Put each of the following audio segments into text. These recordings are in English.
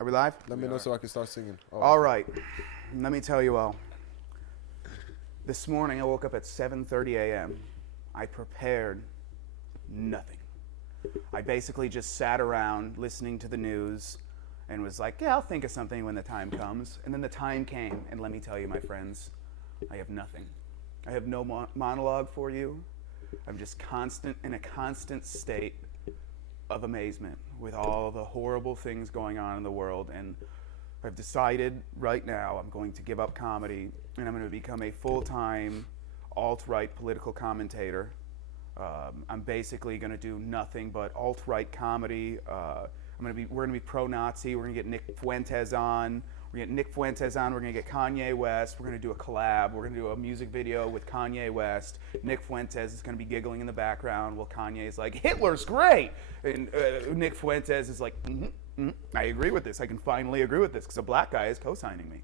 Are we live? Let me know so I can start singing. Oh. All right. Let me tell you all. This morning I woke up at 7:30 a.m. I prepared nothing. I basically just sat around listening to the news and was like, yeah, I'll think of something when the time comes. And then the time came, and let me tell you, my friends, I have nothing. I have no monologue for you. I'm just in a constant state of amazement with all the horrible things going on in the world. And I've decided right now I'm going to give up comedy and I'm going to become a full-time alt-right political commentator. I'm basically going to do nothing but alt-right comedy. We're going to be pro-Nazi. We're going to get Nick Fuentes on. We're going to get Nick Fuentes on. We're going to get Kanye West. We're going to do a collab. We're going to do a music video with Kanye West. Nick Fuentes is going to be giggling in the background while Kanye's like, Hitler's great. And Nick Fuentes is like, I agree with this. I can finally agree with this because a black guy is co-signing me.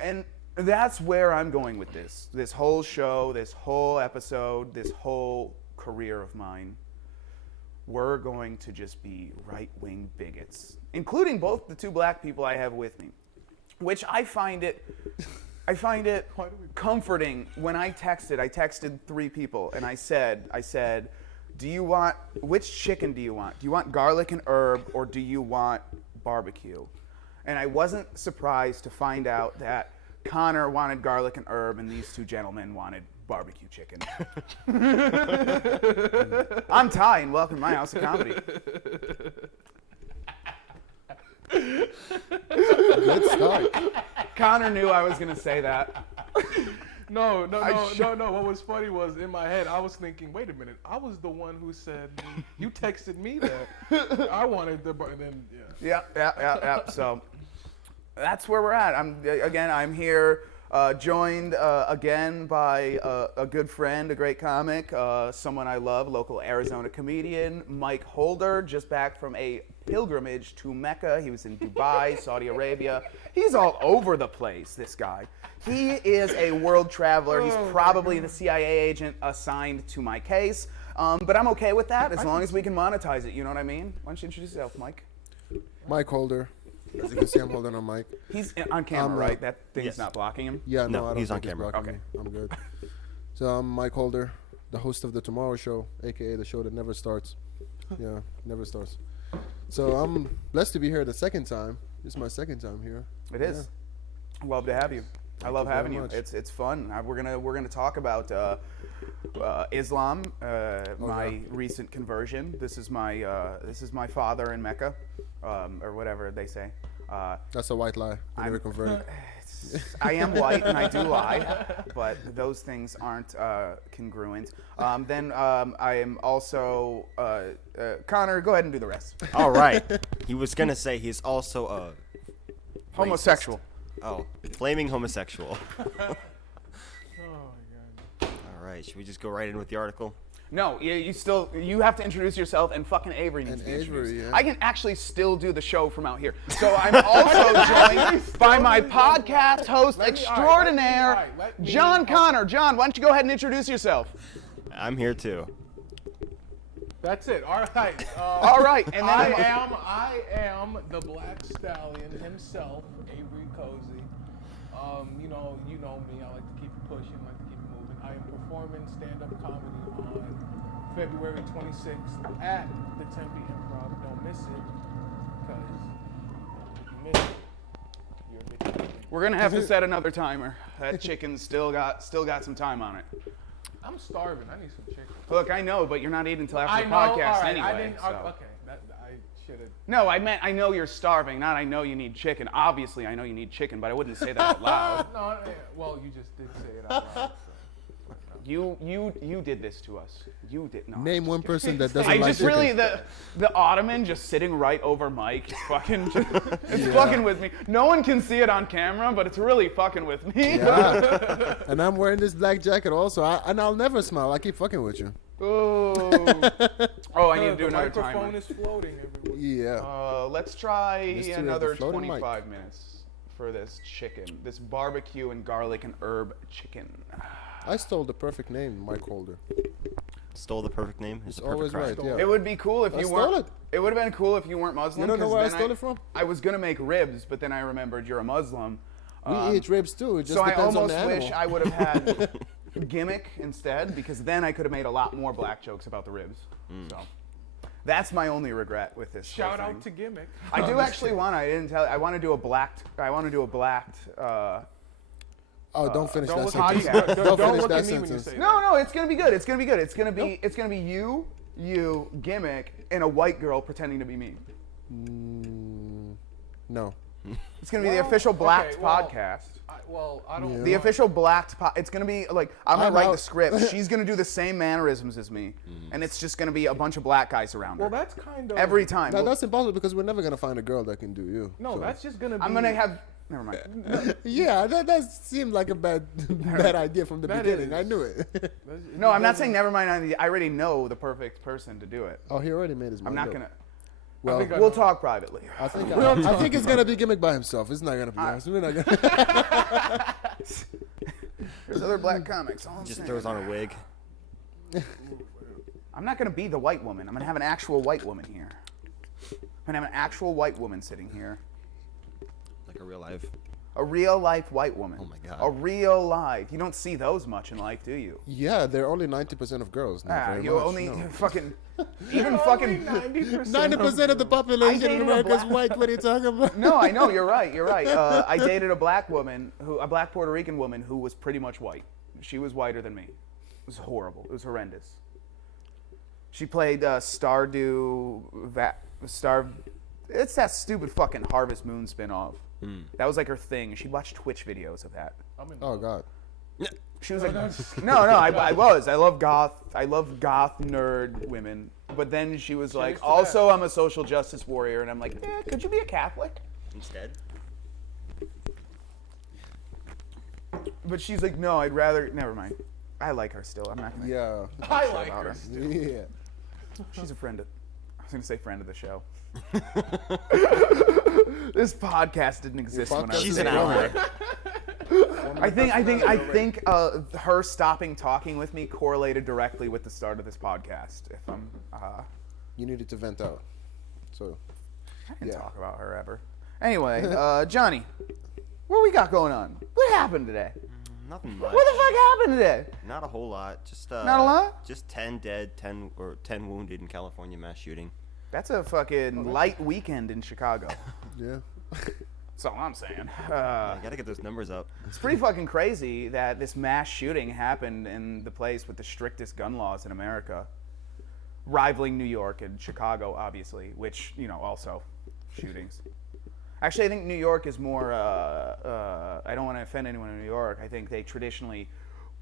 And that's where I'm going with this. This whole show, this whole episode, this whole career of mine. We're going to just be right-wing bigots, including both the two black people I have with me, which I find it comforting. When I texted 3 people, and I said, which chicken do you want? Do you want garlic and herb, or do you want barbecue? And I wasn't surprised to find out that Connor wanted garlic and herb, and these 2 gentlemen wanted barbecue chicken. I'm Ty, and welcome to my house of comedy. Good start. Connor knew I was going to say that. No. What was funny was in my head, I was thinking, wait a minute, I was the one who said, you texted me that. I wanted the, and then, yeah. Yeah. So that's where we're at. I'm here. Joined again by a good friend, a great comic, someone I love, local Arizona comedian, Mike Holder, just back from a pilgrimage to Mecca. He was in Dubai, Saudi Arabia. He's all over the place, this guy. He is a world traveler. He's probably the CIA agent assigned to my case. But I'm okay with that as long as we can monetize it. You know what I mean? Why don't you introduce yourself, Mike? Mike Holder. As you can see, I'm holding on mic. He's on camera, right? That thing's not blocking him? Yeah, No, I don't he's on think it's camera. blocking me. I'm good. So I'm Mike Holder, the host of The Tomorrow Show, a.k.a. the show that never starts. Yeah, never starts. So I'm blessed to be here the second time. This is my second time here. It is. Love to have you. I love you very having you. much. It's fun. We're gonna talk about Islam, my recent conversion. This is my father in Mecca, or whatever they say. That's a white lie. I never converted. I am white and I do lie, but those things aren't congruent. Then I am also Connor. Go ahead and do the rest. All right. He was going to say he's also a Homosexual. racist. Oh, flaming homosexual. Oh, my God. All right. Should we just go right in with the article? No, you have to introduce yourself, and fucking Avery needs to be introduced. Avery, yeah. I can actually still do the show from out here. So I'm also joined by my podcast host extraordinaire, John Connor. John, why don't you go ahead and introduce yourself? I'm here too. That's it. All right. All right, and then I am the Black Stallion himself, Avery Cozy. You know me. I like to keep it pushing, like to keep it moving. I am performing stand-up comedy on February 26th at the Tempe Improv. Don't miss it, because if you miss it, you're a bitch. we're gonna have to set another timer. That chicken's still got some time on it. I'm starving. I need some chicken. Look, I know, but you're not eating until after I the know. podcast All right. anyway. I didn't. so. Okay. I should have. No, I meant I know you're starving, not I know you need chicken. Obviously, I know you need chicken, but I wouldn't say that out loud. No, yeah, well, you just did say it out loud. So. You did this to us. You did not. Name one person that doesn't I like just chicken. really the ottoman just sitting right over Mike is fucking fucking with me. No one can see it on camera, but it's really fucking with me. Yeah. And I'm wearing this black jacket also. And I'll never smile. I keep fucking with you. Oh, I need to do The another microphone timer. is floating everywhere. Yeah. Let's try Mystery of the another floating 25 minutes for this chicken, this barbecue and garlic and herb chicken. I stole the perfect name, Mike Holder. Stole the perfect name. It's the perfect always crime. right. Yeah. It would be cool if I you stole weren't. It would have been cool if you weren't Muslim. You don't know 'cause where I then stole it from? I was gonna make ribs, but then I remembered you're a Muslim. We eat ribs too. It just So I depends on almost the animal. wish I would have had gimmick instead, because then I could have made a lot more black jokes about the ribs. So that's my only regret with this. whole Shout thing. out to Gimmick. I do actually want. I didn't tell. I want to do a blacked. I want to do a blacked. Oh, don't finish Don't that look sentence. at me. Don't finish look that at me when you sentence. say that. No, it's gonna be good. It's gonna be good. It's gonna be. It's gonna be you, gimmick, and a white girl pretending to be me. No. It's gonna be the Well, official blacked okay, well, podcast. I don't. Yeah. The official blacked it's gonna be like I'm gonna I'm write the out. script. She's gonna do the same mannerisms as me, and it's just gonna be a bunch of black guys around Well, her that's kind of every time. Now, that's impossible because we're never gonna find a girl that can do you. No, so. that's just gonna be. I'm gonna have. Never mind. Yeah, that seemed like a bad idea from the That beginning. is. I knew it. No, I'm not saying never mind. I already know the perfect person to do it. Oh, he already made his mind I'm not up. gonna. Well, think I- We'll talk privately. I think it's gonna be Gimmick by himself. It's not gonna be us. We're not gonna. There's other black comics. All I'm Just saying. throws on a wig. I'm not gonna be the white woman. I'm gonna have an actual white woman here. I'm gonna have an actual white woman sitting here. Like a real life. A real life white woman. Oh my God. A real life. You don't see those much in life, do you? Yeah, they're only 90% of girls. Not very You much, only no. fucking even fucking 90%. 90% of the population dated in a America is black- white. What are you talking about? No, I know, you're right, you're right. I dated a black woman, a black Puerto Rican woman who was pretty much white. She was whiter than me. It was horrible. It was horrendous. She played it's that stupid fucking Harvest Moon spinoff. That was like her thing. She'd watch Twitch videos of that. Oh God. She was like, no, I was. I love goth nerd women. But then she was like, to that. also I'm a social justice warrior, and I'm like, could you be a Catholic? Instead. But she's like, no, I'd rather. Never mind. I like her still. I'm not gonna. Yeah. I like about her. her. Yeah. She's a friend of. I was gonna say friend of the show. This podcast didn't exist when I was. Podcast She's is an ally. ally. I think her stopping talking with me correlated directly with the start of this podcast. If I'm, You needed to vent out. So. I didn't Yeah. talk about her ever. Anyway, Johnny, what we got going on? What happened today? Nothing much. What the fuck happened today? Not a whole lot. Just Not a lot? Just 10 dead, 10 wounded in California mass shooting. That's a fucking light weekend in Chicago. Yeah. That's all I'm saying. I gotta get those numbers up. It's pretty fucking crazy that this mass shooting happened in the place with the strictest gun laws in America, rivaling New York and Chicago, obviously, which, also shootings. Actually, I think New York is more, I don't want to offend anyone in New York. I think they traditionally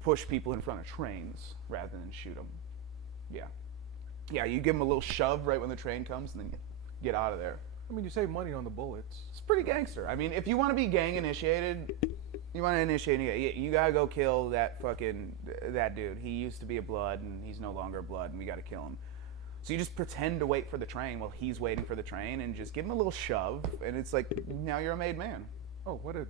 push people in front of trains rather than shoot them. Yeah. Yeah, you give them a little shove right when the train comes and then get out of there. I mean, you save money on the bullets. It's pretty gangster. I mean, if you want to be gang initiated, you gotta go kill that dude. He used to be a blood and he's no longer a blood and we gotta kill him. So you just pretend to wait for the train while he's waiting for the train and just give him a little shove and it's like, now you're a made man. Oh, what a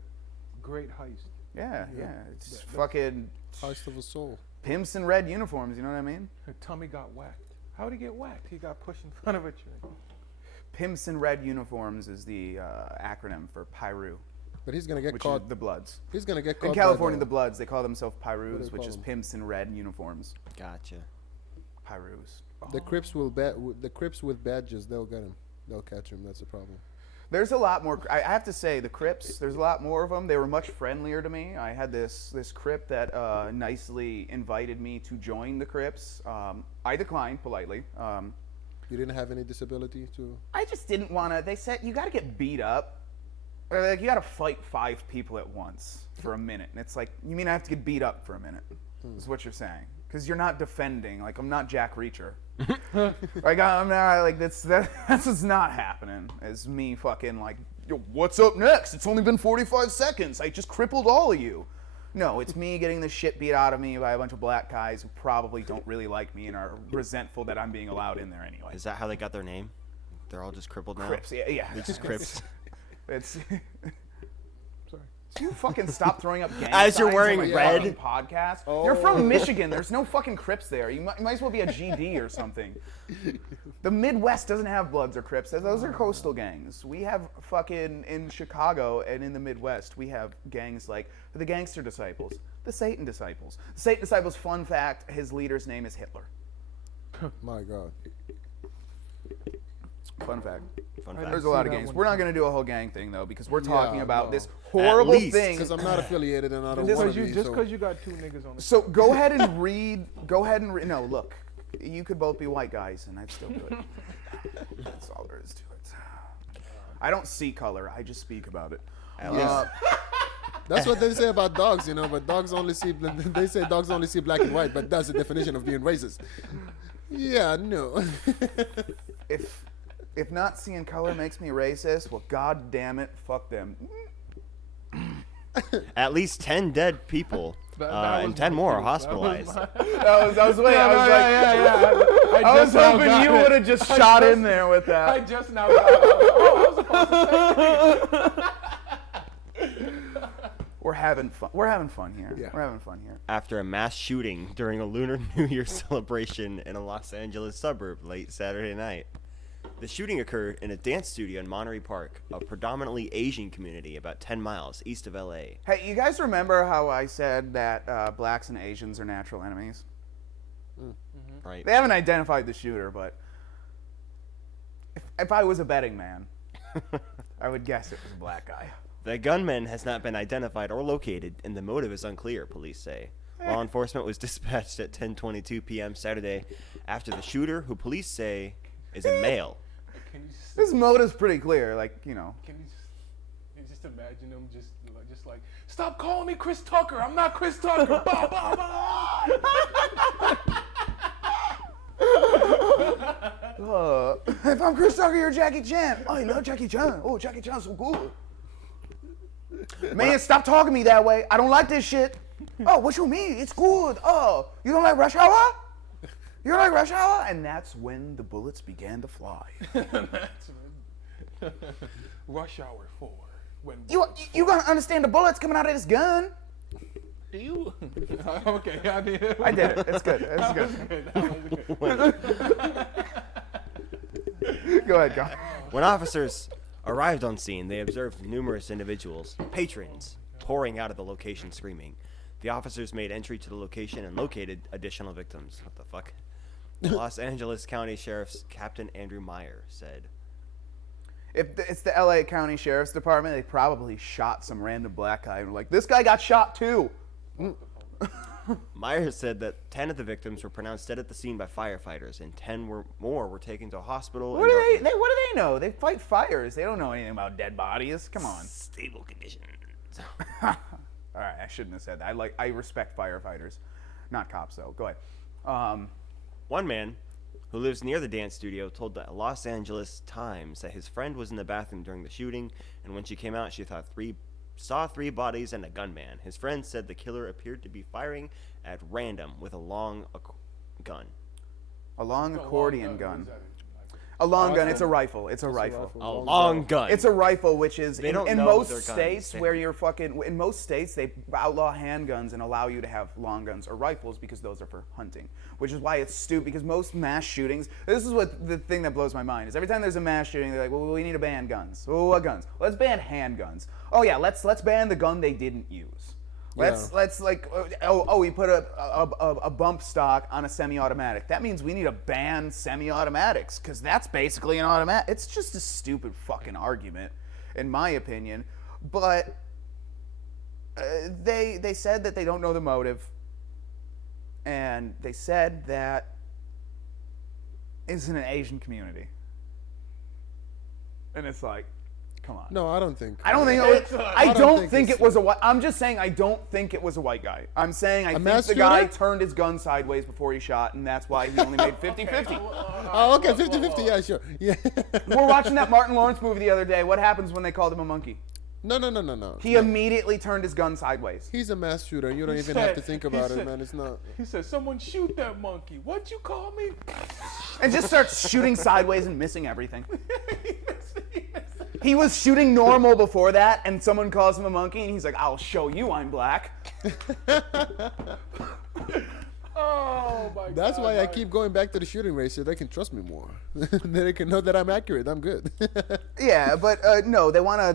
great heist. Yeah. It's fucking Heist of a soul. pimps in red uniforms, you know what I mean? Her tummy got whacked. How did he get whacked? He got pushed in front of a train. Pimps in red uniforms is the acronym for Pyru, But he's gonna get which caught. is the Bloods. He's gonna get caught. In by California, the Bloods, they call themselves What do Pyrus, they which call is them? pimps in red uniforms. Gotcha. Pyrus. The Crips the Crips with badges. They'll get him. They'll catch him. That's the problem. There's a lot more. I have to say, the Crips. There's a lot more of them. They were much friendlier to me. I had this Crip that nicely invited me to join the Crips. I declined politely. You didn't have any disability to. I just didn't want to. They said you got to get beat up. Or like you got to fight 5 people at once for a minute, and it's like, you mean I have to get beat up for a minute? Is what you're saying? Because you're not defending. Like I'm not Jack Reacher. Like I'm not like that's what's not happening. Is me fucking like, yo, what's up next? It's only been 45 seconds. I just crippled all of you. No, it's me getting the shit beat out of me by a bunch of black guys who probably don't really like me and are resentful that I'm being allowed in there anyway. Is that how they got their name? They're all just crippled now? Crips, yeah. They're just Crips. It's Sorry. You fucking stop throwing up gang As you're signs wearing on my red. fucking podcast. You're from Michigan. There's no fucking Crips there. You might as well be a GD or something. The Midwest doesn't have Bloods or Crips. Those are coastal gangs. We have fucking in Chicago and in the Midwest, we have gangs like the Gangster Disciples, the Satan Disciples. The Satan Disciples, fun fact, his leader's name is Hitler. My God. Fun fact. Fun I fact. There's a lot of that gangs. one We're not going to do a whole gang thing, though, because we're talking about no. this horrible least, thing. Because I'm not affiliated and I don't Just want because to be. you, So. you got two niggas on the So go ahead and read. No, look. You could both be white guys, and I'd still do it. That's all there is to it. I don't see color. I just speak about it. That's what they say about dogs, but dogs only see. They say dogs only see black and white, but that's the definition of being racist. Yeah, no. If not seeing color makes me racist, well, god damn it, fuck them. At least 10 dead people, That and was 10 my more are cue. hospitalized. I was waiting. I was like, yeah. I was hoping you would have just shot in there with I that. just now got I was supposed to say. We're having fun. We're having fun here. Yeah. We're having fun here. After a mass shooting during a Lunar New Year celebration in a Los Angeles suburb late Saturday night. The shooting occurred in a dance studio in Monterey Park, a predominantly Asian community about 10 miles east of LA. Hey, you guys remember how I said that blacks and Asians are natural enemies? Right. They haven't identified the shooter, but if I was a betting man, I would guess it was a black guy. The gunman has not been identified or located, and the motive is unclear, police say. Law enforcement was dispatched at 10:22 p.m. Saturday after the shooter, who police say is a male. Can you just, His motive's pretty clear, can you just imagine him just like, stop calling me Chris Tucker. I'm not Chris Tucker. Bah, bah, bah. if I'm Chris Tucker, you're Jackie Chan. Oh, you love Jackie Chan. Oh, Jackie Chan's so good. Man, stop talking to me that way. I don't like this shit. Oh, what you mean? It's good. Oh, you don't like Rush Hour? You don't like Rush Hour? And that's when the bullets began to fly. That's Rush Hour 4. When You gonna understand the bullets coming out of this gun? you? Okay, I did. I did it. It's good. It's good. Go ahead, go. When officers arrived on scene, they observed numerous individuals, patrons, pouring out of the location screaming. The officers made entry to the location and located additional victims. What the fuck? The Los Angeles County Sheriff's Captain Andrew Meyer said. If it's the LA County Sheriff's Department, they probably shot some random black guy and were like, this guy got shot too. Meyer said that 10 of the victims were pronounced dead at the scene by firefighters, and 10 more were taken to a hospital. What do they know? They fight fires. They don't know anything about dead bodies. Come on. Stable conditions. All right, I shouldn't have said that. I respect firefighters, not cops though. Go ahead. One man who lives near the dance studio told the Los Angeles Times that his friend was in the bathroom during the shooting, and when she came out, she saw three bodies and a gunman. His friend said the killer appeared to be firing at random with a long gun. A long accordion gun. A long gun. It's a rifle. It's a rifle. A long gun. It's a rifle, which is They don't in know most their guns. states where you're fucking. In most states, they outlaw handguns and allow you to have long guns or rifles because those are for hunting. Which is why it's stupid. Because most mass shootings. This is what the thing that blows my mind is. Every time there's a mass shooting, they're like, "Well, we need to ban guns. Well, what guns? Let's ban handguns. Oh yeah, let's ban the gun they didn't use. Let's like we put a bump stock on a semi-automatic. That means we need to ban semi-automatics because that's basically an automatic. It's just a stupid fucking argument, in my opinion. But they said that they don't know the motive, and they said that it's in an Asian community, and it's like, come on. No, I don't think. I don't think. I don't think it was a white. I'm just saying I don't think it was a white guy. I'm saying I think mass the guy shooter? turned his gun sideways before he shot, and that's why he only made 50-50. Oh, okay, 50-50. Yeah, sure. Yeah. We're watching that Martin Lawrence movie the other day. What happens when they called him a monkey? No. He immediately turned his gun sideways. He's a mass shooter. You don't even have to think about it, man. It's not. He said, "Someone shoot that monkey." What you call me? And just starts shooting sideways and missing everything. He was shooting normal before that, and someone calls him a monkey, and he's like, "I'll show you I'm black." Oh my god. That's why I keep going back to the shooting range so they can trust me more. They can know that I'm accurate. I'm good. Yeah, but no, they wanna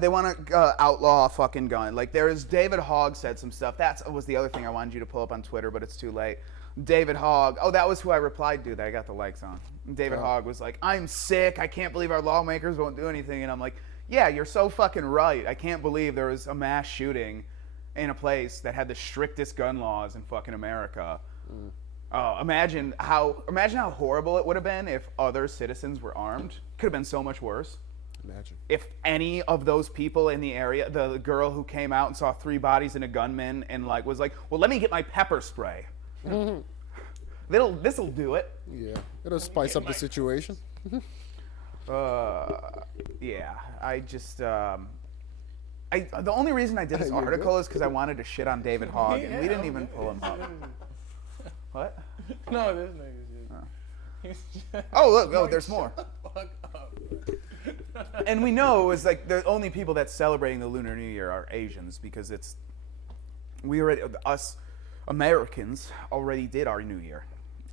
outlaw a fucking gun. Like there's David Hogg said some stuff. That was the other thing I wanted you to pull up on Twitter, but it's too late. David Hogg. Oh, that was who I replied to that I got the likes on. David Hogg was like, "I'm sick. I can't believe our lawmakers won't do anything." And I'm like, "Yeah, you're so fucking right. I can't believe there was a mass shooting in a place that had the strictest gun laws in fucking America." Imagine how horrible it would have been if other citizens were armed. Could have been so much worse. Imagine. If any of those people in the area, the girl who came out and saw 3 bodies and a gunman and like was like, "Well, let me get my pepper spray." This'll do it. Yeah, it'll spice up the situation. Yeah, I just the only reason I did this You're article is because I wanted to shit on David Hogg, and we didn't even pull him up. What? No, this nigga's just. He's just Oh, look! Oh, there's more. fuck up. And we know it's like the only people that's celebrating the Lunar New Year are Asians because us Americans already did our New Year.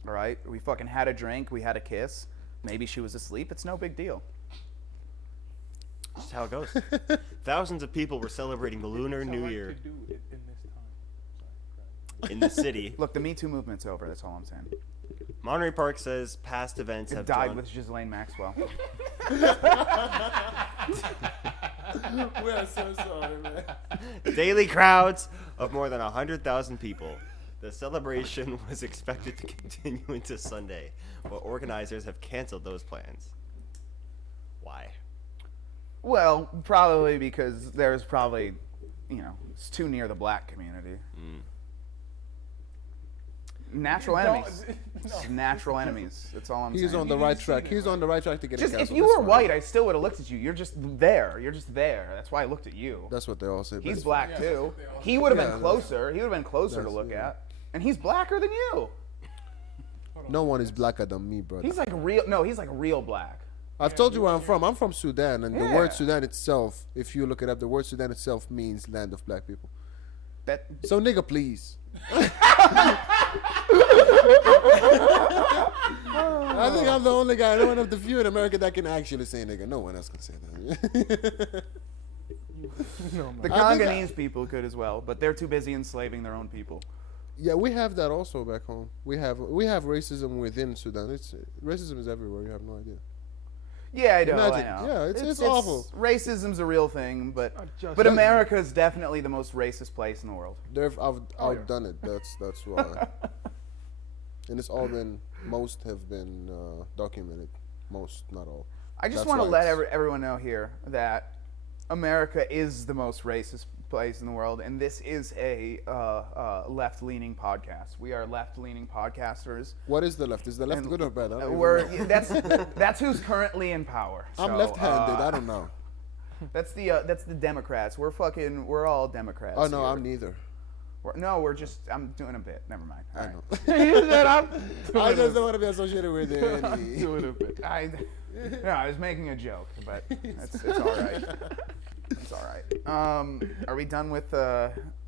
All right, we fucking had a drink, we had a kiss. Maybe she was asleep. It's no big deal. That's how it goes. Thousands of people were celebrating the Lunar New Year To do it in this time. Sorry, in the city. Look, the Me Too movement's over. That's all I'm saying. Monterey Park says past events It have died drawn- with Ghislaine Maxwell. We are so sorry, man. daily crowds of more than 100,000 people. The celebration was expected to continue into Sunday, but organizers have canceled those plans. Why? Well, probably because there's probably, it's too near the black community. Natural enemies. It's natural enemies. That's all I'm saying. He's on the right track. He's on the right track to get Just it if canceled. you It's were fine. white, I still would have looked at you. You're just there. You're just there. That's why I looked at you. That's what they all say. but He's it's black Yeah, too. that's what they all He would have Yeah, been closer. He would have been closer to that's- look yeah. at. And he's blacker than you. fine. No one is blacker than me, brother. He's like real. No, he's like real black. I've told you where I'm from. I'm from Sudan, and the Yeah. word Sudan itself, if you look it up, the word Sudan itself means land of black people. That So, nigga, please. I think I'm the only guy, one of the few in America that can actually say nigga. No one else can say that. No, the I think Congolese people could as well, but they're too busy enslaving their own people. Yeah, we have that also back home. We have racism within Sudan. Racism is everywhere. You have no idea. Yeah, I know. Imagine. I know. Yeah, it's awful. Racism's a real thing, but just- America is definitely the most racist place in the world. They've outdone it. That's why. And it's all been, most have been documented. Most, not all. I just That's want to why let it's- everyone know here that America is the most racist place in the world, and this is a left-leaning podcast. We are left-leaning podcasters. What is the left? Is the left And good or bad? I don't even We're know. that's who's currently in power. I'm So, left-handed. I don't know. That's the Democrats. We're all Democrats. Oh no, here. I'm neither. I'm doing a bit. Never mind. All I right. know. I just don't want to be associated with any. Doing a bit. I was making a joke, but it's all right. It's all right. Are we done with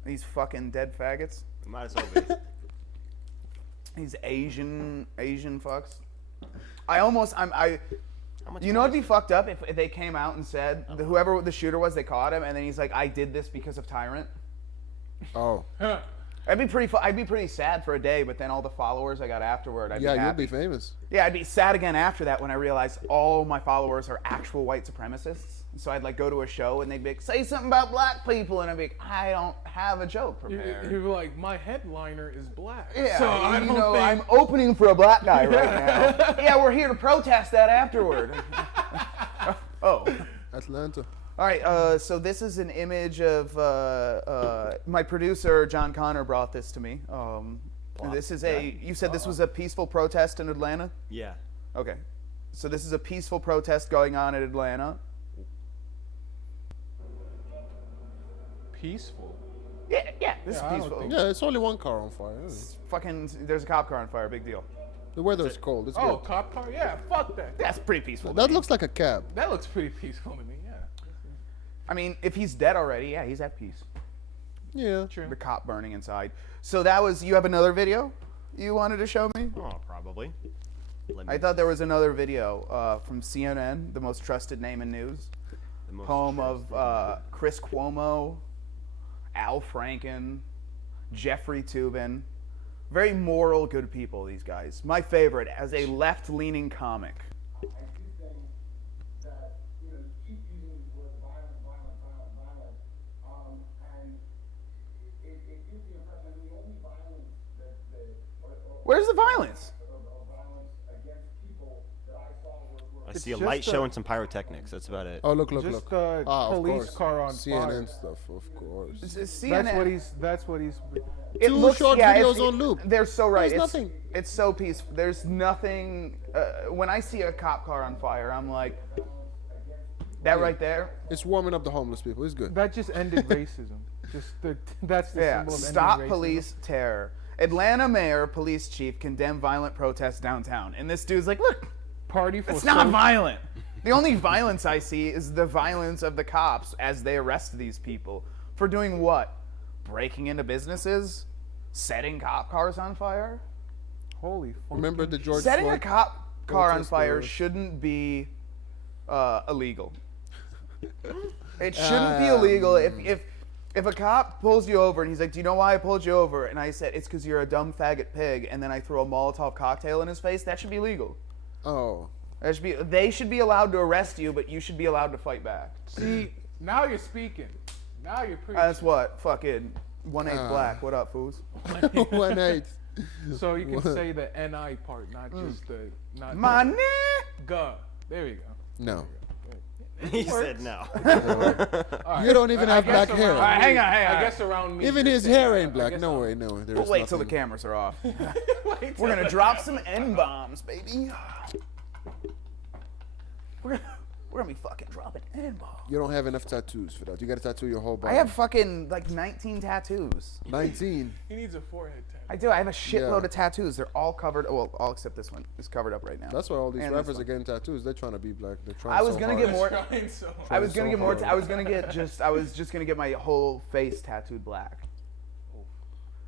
these fucking dead faggots? We might as well be. These Asian fucks. I'm. How much You know, it'd be fucked up if they came out and said whoever the shooter was, they caught him, and then he's like, "I did this because of Tyrant." Oh, I'd be pretty sad for a day, but then all the followers I got afterward, I'd yeah, be you'll happy. be famous. Yeah, I'd be sad again after that when I realized all my followers are actual white supremacists. So I'd like go to a show and they'd be like, "Say something about black people," and I'd be like, "I don't have a joke prepared." You're like, my headliner is black. Yeah, So I don't think. I'm opening for a black guy right now. Yeah, we're here to protest that afterward. Oh. Atlanta. All right, so this is an image of my producer, John Connor, brought this to me. This is you said this was a peaceful protest in Atlanta? Yeah. Okay. So this is a peaceful protest going on in Atlanta. Peaceful. Yeah, this Yeah, I is don't peaceful. think- Yeah, it's only one car on fire. There's a cop car on fire, big deal. The weather is cold. It's Oh, good. cop car? Yeah, fuck that. That's pretty peaceful. That looks like a cab. That looks pretty peaceful to me, yeah. I mean, if he's dead already, yeah, he's at peace. Yeah. True. The cop burning inside. So that was. You have another video you wanted to show me? Oh, probably. Let me I thought there was another video from CNN, the most trusted name in news, the most home of trusted- Chris Cuomo, Al Franken, Jeffrey Toobin. Very moral, good people, these guys. My favorite as a left-leaning comic. I do think that, you keep using the word violent, and it gives the impression, the only violence Where's the violence? or violence against people that I saw were I It's see a just light a- show and some pyrotechnics. That's about it. Oh, look. Just Look. a Of police course. car on CNN fire. stuff, of course. CNN. That's what he's. It Two looks, short yeah, videos it's- on loop. They're so right. There's It's, nothing. it's so peaceful. There's nothing. When I see a cop car on fire, I'm like, that right there. It's warming up the homeless people. It's good. That just ended racism. That's the Yeah. symbol of Stop ending racism. police terror. Atlanta mayor, police chief condemn violent protests downtown, and this dude's like, look, Party for it's not social- violent. The only violence I see is the violence of the cops as they arrest these people for doing what? Breaking into businesses, setting cop cars on fire. Holy. Remember the George Setting a Floyd? cop car on protest fire there. shouldn't be illegal. It shouldn't be illegal if a cop pulls you over and he's like, "Do you know why I pulled you over?" And I said, "It's because you're a dumb faggot pig," and then I throw a Molotov cocktail in his face. That should be legal. Oh. That should be. They should be allowed to arrest you, but you should be allowed to fight back. See, now you're speaking. Now you're preaching. That's what fucking 1/8 black. What up, fools? 1/8. So you can say the NI part, not just the not My the nigga. G. There you go. No. He said no. You don't even I have guess black hair. around All right, me- hang on. I guess around me. Even you his say hair that. ain't I black. guess No I'm- way, no. There's We'll wait till the nothing. cameras are off. Wait We're till gonna the drop camera- some N bombs, baby. We're gonna be fucking dropping N bombs. You don't have enough tattoos for that. You got to tattoo your whole body. I have fucking like 19 tattoos. 19. He needs a forehead tattoo. I do. I have a shitload Yeah. of tattoos. They're all covered. Well, all except this one is covered up right now. That's why all these And this rappers one. are getting tattoos. They're trying to be black. They're trying I was so gonna hard. get more. Trying so I was so gonna get more. hard. I was gonna get just. I was just gonna get my whole face tattooed black.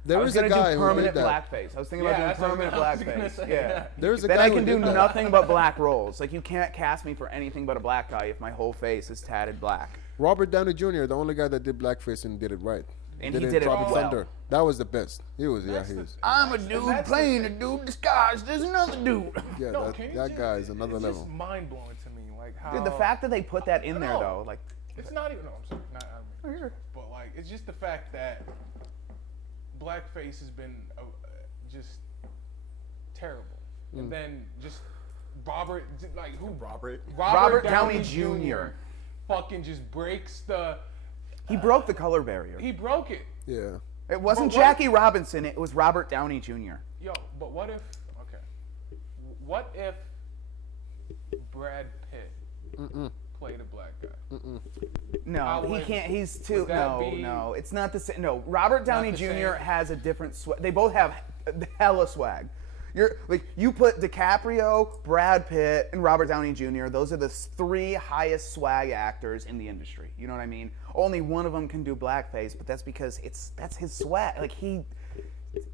There I was is a gonna guy do who permanent did that. blackface. I was thinking Yeah, about that's doing what permanent I was gonna blackface. say, Yeah. yeah. There's a Then guy I who can do did that. nothing but black roles. Like you can't cast me for anything but a black guy if my whole face is tatted black. Robert Downey Jr., the only guy that did blackface and did it right. And he in did it Tropic well. Thunder. That was the best. He was, yeah, he was. I'm a dude that's the playing a thing. dude disguised as another dude. Yeah, No, that, can you that just- guy is another it's level. just mind blowing to me, like how. Dude, the fact that they put that in there No. though, like, It's not even. No, I'm sorry. Not. I mean, but like, it's just the fact that blackface has been just terrible, and then just Robert, like who? Robert Downey Jr. Fucking just breaks the. he broke the color barrier. He broke it. Yeah. It wasn't But what- Jackie Robinson. It was Robert Downey Jr. Yo, but what if? Okay. What if Brad Pitt played a black guy? No, How he would- can't. He's too. would that No, be- no, it's not the same. No, Robert Downey the Jr. same? has a different swag. They both have hella swag. You're like you put DiCaprio, Brad Pitt, and Robert Downey Jr. Those are the three highest swag actors in the industry. You know what I mean? Only one of them can do blackface, but that's because that's his swag. Like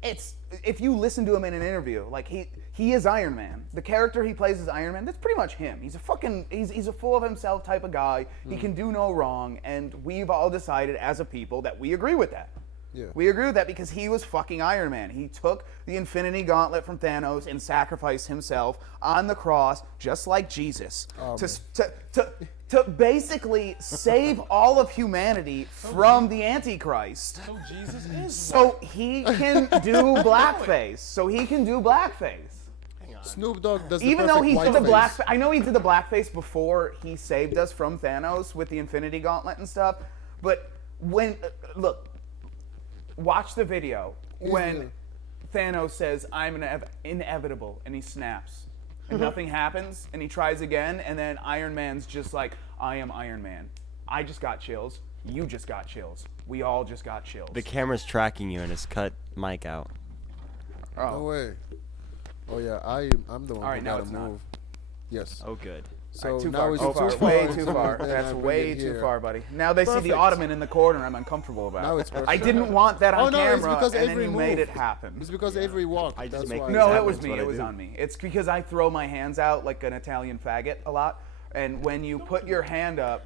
it's if you listen to him in an interview, like he is Iron Man. The character he plays as Iron Man, that's pretty much him. He's a fucking he's a full of himself type of guy. He can do no wrong, and we've all decided as a people that we agree with that. Yeah. We agree with that because he was fucking Iron Man. He took the Infinity Gauntlet from Thanos and sacrificed himself on the cross, just like Jesus, to basically save all of humanity from the Antichrist. So Jesus is. So he can do blackface. So he can do blackface. Snoop Dogg does the Even though perfect he white did the face. black, I know he did the blackface before he saved us from Thanos with the Infinity Gauntlet and stuff. But when look, watch the video when Thanos says, "I'm inevitable," and he snaps, and nothing happens, and he tries again, and then Iron Man's just like, "I am Iron Man. I just got chills. You just got chills. We all just got chills." The camera's tracking you and it's cut mic out. No way. Oh yeah, I'm the one All right, who now gotta it's not. move. Yes. Oh, good. So too now far, it's too far, too way far. too far. And That's I bring way it too here. far, buddy. Now they see Perfect. the ottoman in the corner. I'm uncomfortable about. Now it. it's perfect. I didn't want that on Oh, no, it's camera, because and then Avery you made moved. it happen. It's because Avery walked. I just That's make why. things No, it happen. was That's me. what It I was do. on me. It's because I throw my hands out like an Italian faggot a lot, and when you put your hand up,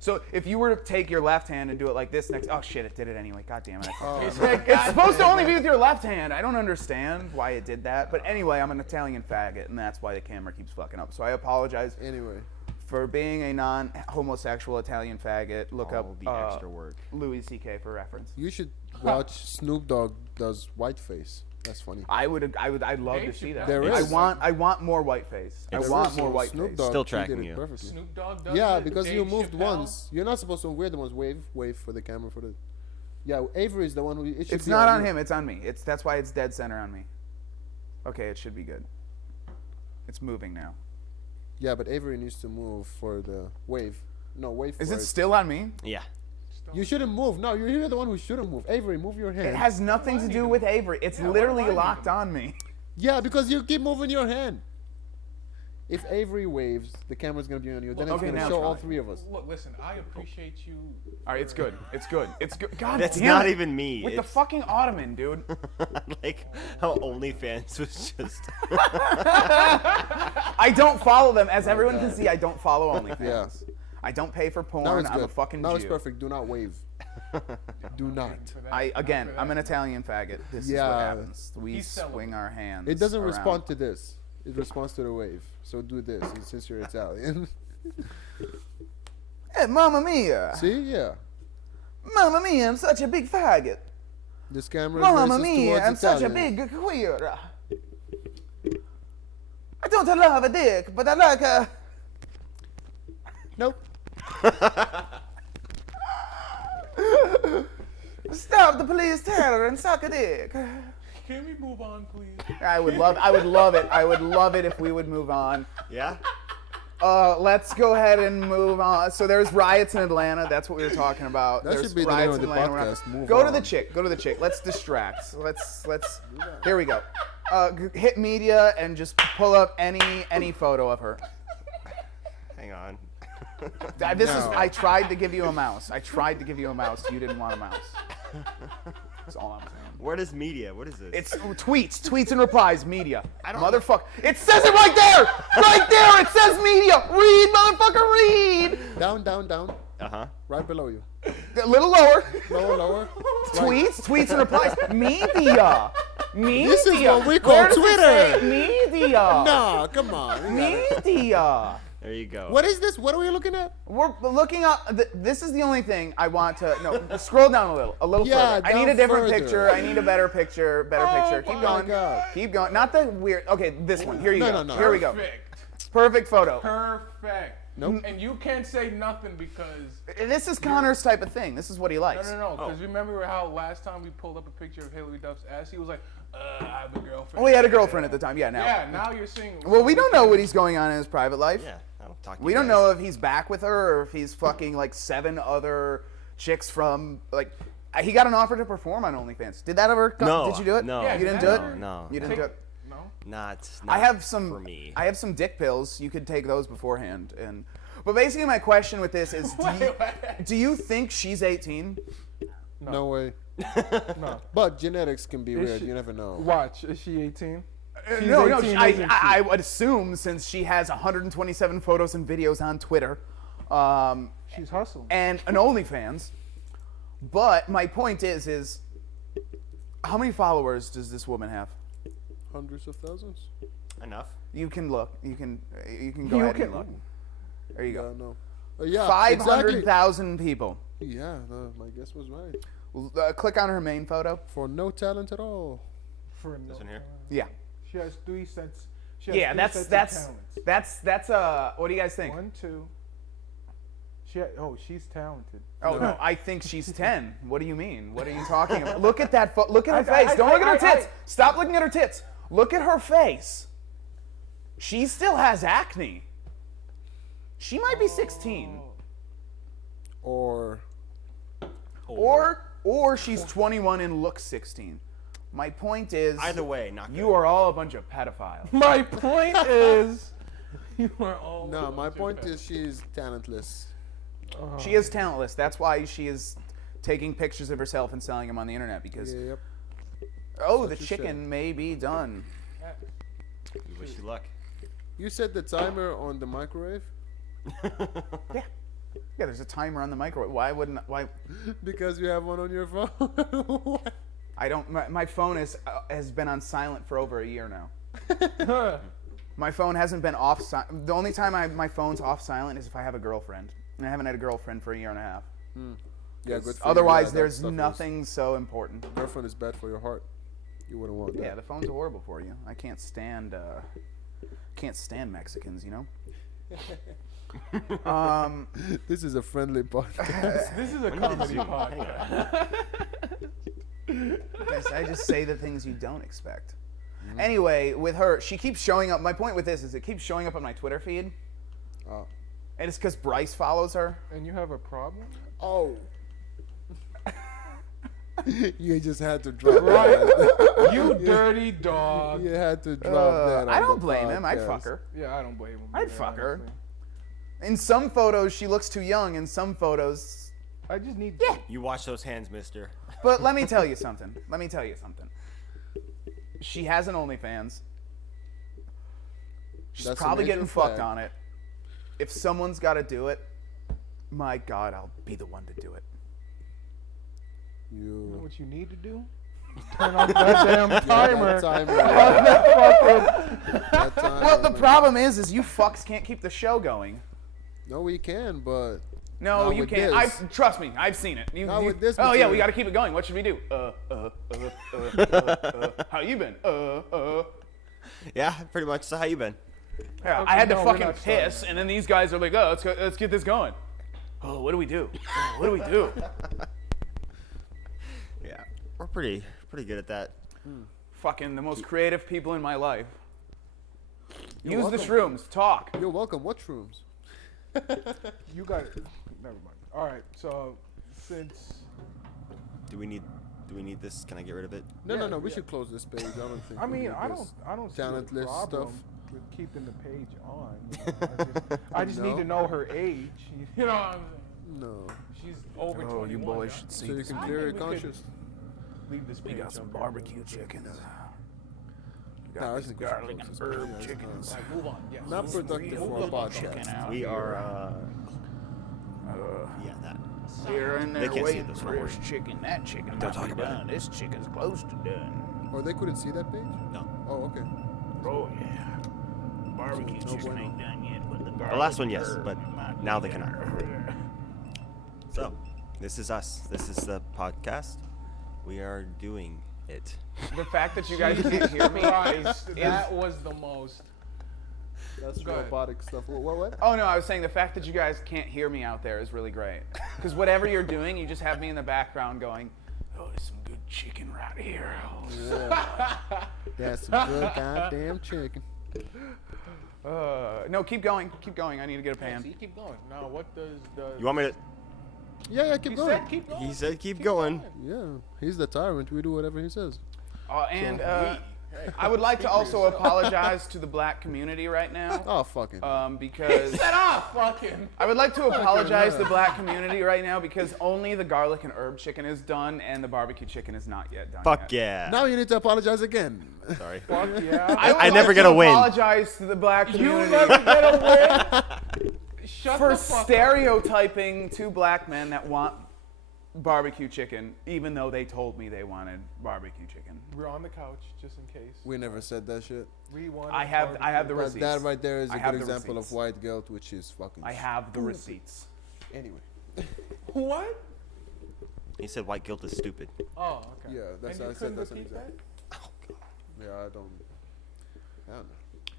so if you were to take your left hand and do it like this next, oh shit, it did it anyway. God damn it. It's supposed to only be with your left hand. I don't understand why it did that, but anyway, I'm an Italian faggot, and that's why the camera keeps fucking up. So I apologize Anyway. for being a non-homosexual Italian faggot. Look All up the extra work. Louis C.K. for reference. You should watch Snoop Dogg does whiteface. That's funny. I'd love to see that. There I is. want more whiteface. I It's- want more So whiteface. Snoop Dogg, Still he tracking did it you. perfectly. Snoop Dogg does Yeah, it, because you Dave moved Chappelle. once. You're not supposed to. We're the ones wave for the camera for the. Yeah, Avery is the one who. It should It's be not on you. him. It's on me. That's why it's dead center on me. Okay, it should be good. It's moving now. Yeah, but Avery needs to move for the wave. No, wave Is for it still on me? Yeah. You shouldn't move. No, you're the one who shouldn't move. Avery, move your hand. It has nothing to do with Avery. It's Yeah, why literally do I need locked to on me. Yeah, because you keep moving your hand. If Avery waves, the camera's gonna be on you. Then Okay, it's gonna now show try. all three of us. Look, listen, I appreciate you. All right, it's good. It's good. It's good. God That's damn not it. even me. With the It's fucking ottoman, dude. like how OnlyFans was just. I don't follow them. As everyone can see, I don't follow OnlyFans. Yeah. I don't pay for Now porn. it's I'm good. a fucking now Jew. it's perfect. Do not wave. Do not. For that, Again, not for I'm an that. Italian faggot. This is Yeah. what happens. We He's celibate. swing our hands. It doesn't around. respond to this. It responds to the wave. So do this since you're Italian. Hey, mamma mia. See, yeah. Mamma mia, I'm such a big faggot. This camera is Mamma racist mia, towards I'm such a Italians. big queer. I don't love a dick, but I like a... Nope. Stop the police terror and suck a dick. Can we move on, please? I would love it. I would love it if we would move on. Yeah. Let's go ahead and move on. So there's riots in Atlanta. That's what we were talking about. That There's should be the name riots of in the Atlanta. We're podcast. not- Move Go to on. the chick. Go to the chick. Let's distract. Let's. Here we go. Hit media and just pull up any photo of her. Hang on. I tried to give you a mouse. You didn't want a mouse. That's all I'm saying. Where does media? What is this? It's tweets and replies, media. Motherfucker. It says it right there! Right there! It says media! Read, motherfucker, read! Down. Uh-huh. Right below you. A little lower. Lower. Tweets and replies. Media. This is what we call Where does it Twitter. say media. No, come on. Media. There you go. What is this? What are we looking at? We're looking up. This is the only thing I want to. No, scroll down a little Yeah, further. I need a down different further. picture. I need a better picture. Keep my going. God. Keep going. Not the weird. Okay, this one. Here you go. No. Here we go. Perfect. Perfect photo. Perfect. Nope. And you can't say nothing because. This is Connor's type of thing. This is what he likes. No. Because remember how last time we pulled up a picture of Hillary Duff's ass? He was like, I have a girlfriend. Well, he had a girlfriend at the time. Yeah, now. Yeah, now you're seeing. Well, we don't know what he's going on in his private life. Yeah. I don't talk to We you don't guys. know if he's back with her or if he's fucking like 7 other chicks from like. He got an offer to perform on OnlyFans. Did that ever come? No, Did you do it? no. Yeah, You didn't did do that it? ever- No. You didn't do it? No? Not I have some for me. I have some dick pills. You could take those beforehand. But basically my question with this is do you think she's 18? No way. No. But genetics can be weird. she- You never know. Watch, is she 18? No, 18, I isn't she? I would assume since she has 127 photos and videos on Twitter. She's hustling. And an OnlyFans. But my point is how many followers does this woman have? Hundreds of thousands. Enough. You can look. You can go ahead and look. There you Yeah, go. no. Yeah, 500,000 people. Exactly. Yeah, my guess was right. Click on her main photo. For no talent at all. For This one here. Yeah. She has 3 sets. She has Yeah, 3 that's sets of talents. what do you guys think? 1, 2. She's talented. Oh no, I think she's 10. What do you mean? What are you talking about? Look at that. Look at her I- face. Don't look at her I- tits. Stop looking at her tits. Look at her face. She still has acne. She might be 16. Or Or she's 21 and looks 16. My point is, Either way, not good. you are all a bunch of pedophiles. My point is, You are all No, my about point Japan. is she's talentless. She is talentless. That's why she is taking pictures of herself and selling them on the internet because, Yep. oh, the Such a chicken shame. may be done. We wish you luck. You set the timer on the microwave Yeah. Yeah, there's a timer on the microwave. Why? because you have one on your phone. I don't. My phone has been on silent for over a year now. My phone hasn't been off. The only time my phone's off silent is if I have a girlfriend, and I haven't had a girlfriend for a year and a half. Yeah, good. For Otherwise, you. Yeah, there's that stuff is- nothing so important. Girlfriend is bad for your heart. You wouldn't want that. Yeah, the phone's horrible for you. I can't stand Mexicans, you know. This is a friendly podcast. This is a comedy podcast. I just say the things you don't expect. Anyway, with her, she keeps showing up. My point with this is it keeps showing up on my Twitter feed, Oh. and it's because Bryce follows her. And you have a problem? Oh. You just had to drop that. You dirty dog. You had to drop that. I on don't the blame him. I'd podcast. fuck her. Yeah, I don't blame him. I'd either, fuck her. honestly. In some photos, she looks too young. In some photos, I just need. Yeah. You watch those hands, mister. but let me tell you something. She has an OnlyFans. She's That's a probably major getting fucked flag. on it. If someone's got to do it, my God, I'll be the one to do it. You know You. what you need to do? Turn off that damn timer. That timer. That timer. Well, the problem is you fucks can't keep the show going. No, we can, but No, Not you with can't. this. Trust me, I've seen it. Not with this Oh yeah, we material. got to keep it going. What should we do? How you been? Yeah, pretty much. So how you been? Yeah, Okay, I had to no, we're fucking not starting piss, that. and then these guys are like, "Oh, let's get this going." Oh, what do we do? Oh, what do we do? Yeah, we're pretty good at that. Fucking the most creative people in my life. You're Use the welcome. shrooms. Talk. you're welcome. What shrooms? You got it. Never mind. All right. So since Do we need this? Can I get rid of it? No, Yeah, no. We yeah. should close this page. I don't think. I we mean, need I this. don't see a talentless problem stuff. with keeping the page on. You know, I just need No. to know her age. You know, what I'm saying? No. She's over 21. Oh, you boys yeah? should see So you this. can I clear your think we could- conscience. Leave this We page got some up there. barbecue chickens. We Nah, I got these think we should garlic close and this page. herb Yeah, chickens. All right, move on. Yes. Not productive for a podcast. Chicken out We here. are. Yeah, that. Here and They there can't see waiting this, for don't worry. this chicken. That chicken Don't might talk be about done. This chicken's close to done. Oh, they couldn't see that page. No. Oh, okay. Oh yeah. Barbecue No chicken bueno. ain't done yet, but the garlic The last one, and yes, herb but might now be they done. cannot. So, this is us. This is the podcast. We are doing it. The fact that you guys can't hear me Christ, is that was the most. That's Go ahead. robotic stuff. What? Oh no, I was saying the fact that you guys can't hear me out there is really great. Because whatever you're doing, you just have me in the background going, "Oh, there's some good chicken right here." Yeah. That's some good goddamn chicken. No, keep going, keep going. I need to get a pan. See, keep going. Now, what does the? You want me to? Yeah, keep He going. said keep going. He said keep going. Yeah, he's the tyrant. We do whatever he says. And I would like to also apologize to the black community right now, Oh, fucking. because Set off, fucking. I would like to apologize to the black community right now because only the garlic and herb chicken is done and the barbecue chicken is not yet done. Fuck yet. yeah. Now you need to apologize again. Sorry. Fuck yeah. I, would I never like get to a win. Apologize to the black You community never get a win. Shut for the fuck up. stereotyping two black men that want barbecue chicken, even though they told me they wanted barbecue chicken. We're on the couch just in case. We never said that shit. We want. I have the But receipts. that right there is I a have good the example receipts. of white guilt, which is fucking. I have the receipts. Anyway. What? He said white guilt is stupid. Oh, okay. Yeah, that's and how you I said couldn't that's an repeat example. Yeah, I don't know.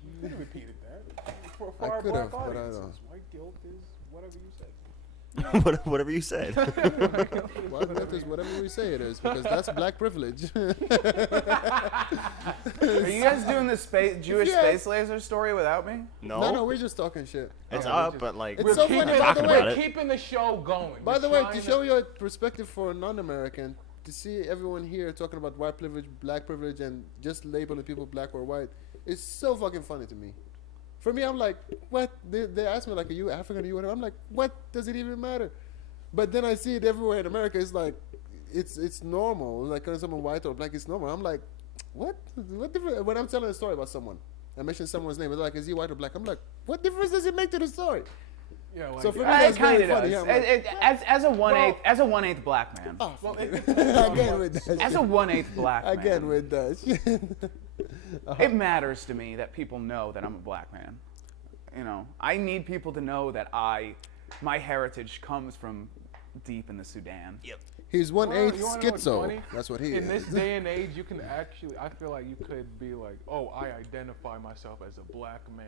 You could have repeated that. For I our could've, black but I audiences, don't. white guilt is whatever you said. Whatever you said. Well, that is whatever we say it is, because that's black privilege. Are you guys doing this Jewish Yes. space laser story without me? No. no, we're just talking shit. It's Okay, up, but like It's so we're funny, not by the talking way. about We're it. keeping the show going. By We're the way, trying to show you a perspective for a non-American, to see everyone here talking about white privilege, black privilege, and just labeling people black or white, is so fucking funny to me. For me, I'm like, what? They ask me like, are you African? Are you whatever? I'm like, what? Does it even matter? But then I see it everywhere in America. It's like, it's normal. Like when someone white or black, it's normal. I'm like, what? What difference? When I'm telling a story about someone, I mention someone's name. They're like, is he white or black? I'm like, what difference does it make to the story? Yeah, like, So for me, It that's kind very of funny. does. I'm like, As a one-eighth black man. oh, fuck it. Again with that. As a shit. one-eighth black man. Again with that. shit. It matters to me that people know that I'm a black man. You know, I need people to know that my heritage comes from deep in the Sudan. Yep. He's You wanna 1/8 know what's schizo. funny? That's what he In is. this day and age, you can actually, I feel like you could be like, oh, I identify myself as a black man.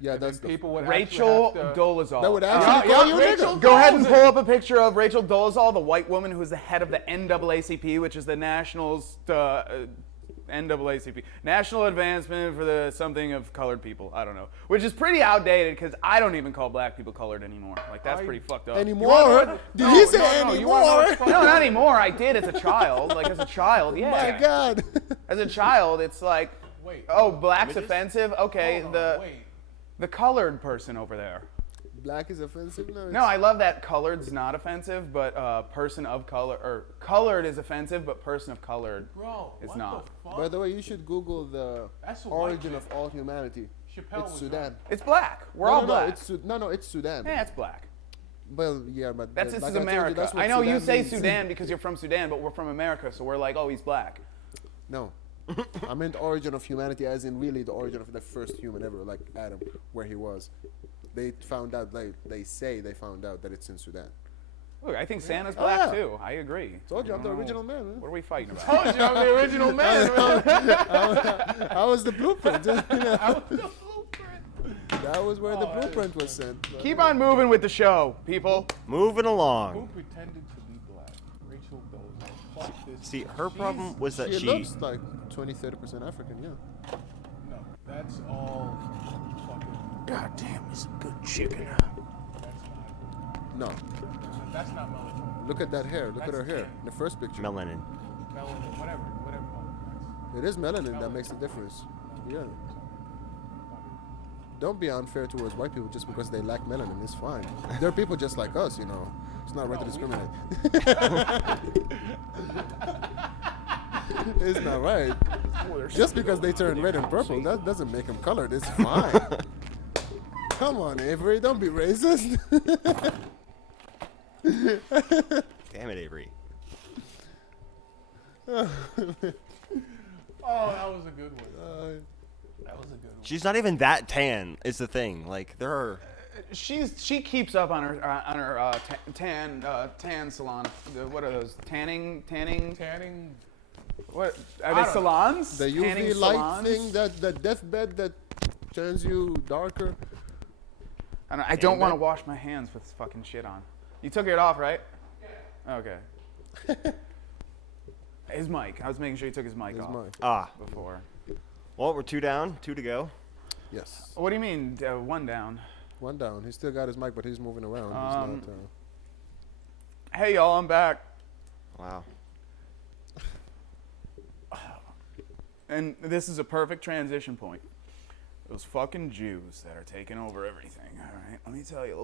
Yeah, And that's then the people would Rachel actually have to, Dolezal. That would actually call you a Rachel nigga. Go ahead and pull up a picture of Rachel Dolezal, the white woman who is the head of the NAACP, which is the National's NAACP, National Advancement for the something of colored people. I don't know, which is pretty outdated because I don't even call black people colored anymore. Like that's pretty fucked up. Anymore? Did he say you wanna know anymore? what's funny? No, not anymore. I did as a child. Like as a child, yeah. My God. As a child, it's like, Wait. oh, black's Images? offensive. Okay, Hold on, wait. the colored person over there. Black is offensive? No, No, I love that colored's not offensive, but person of color or colored is offensive, but person of colored. Bro, It's what not. the fuck? By the way, you should Google the That's a white origin man. of all humanity. Chappelle It's was Sudan. right. It's black. We're no, all no, black. No, it's Sudan. Yeah, it's black. Well, yeah, but This like is I told you, America. that's what I know you Sudan say means. Sudan because you're from Sudan, but we're from America, so we're like, oh, he's black. No, I meant origin of humanity, as in really the origin of the first human ever, like Adam, where he was. They found out, like they say, they found out that it's in Sudan. Look, I think Santa's black yeah. too. I agree. Told you, I'm the I don't know. original man. Man. What are we fighting about? Told you I'm the original man. I was the blueprint. you know. I was the blueprint. That was where the Oh, blueprint was sent. Keep on moving with the show, people. Moving Who along. pretended to be black? Rachel Dolezal. Fuck this. See, her problem was that She she. looks like 20-30% African, yeah. No, that's all fucking. God damn, it's a good chicken. No, That's not melatonin. look at that hair. Look at That's her hair. tan. The first picture. Melanin. Melanin, whatever. Oh, It is melanin that makes the difference. Yeah. Don't be unfair towards white people just because they lack melanin. It's fine. There are people just like us, you know. It's not right to discriminate. It's not right. Just because they turn red and purple, that doesn't make them colored. It's fine. Come on, Avery. Don't be racist. Damn it, Avery. Oh, that was a good one. That was a good one. She's not even that tan. Is the thing. Like there are. She keeps up on her tan salon. What are those? Tanning. Tanning. What are I they don't- salons? The Tanning UV light salons? thing, that deathbed that turns you darker. I don't want to wash my hands with this fucking shit on. You took it off, right? Yeah. Okay. His mic. I was making sure he took his mic Is off mine. Ah. before. Well, we're 2 down, 2 to go. Yes. What do you mean, one down? One down. He still got his mic, but he's moving around. He's not, Hey, y'all, I'm back. Wow. And this is a perfect transition point. Those fucking Jews that are taking over everything, all right? Let me tell you a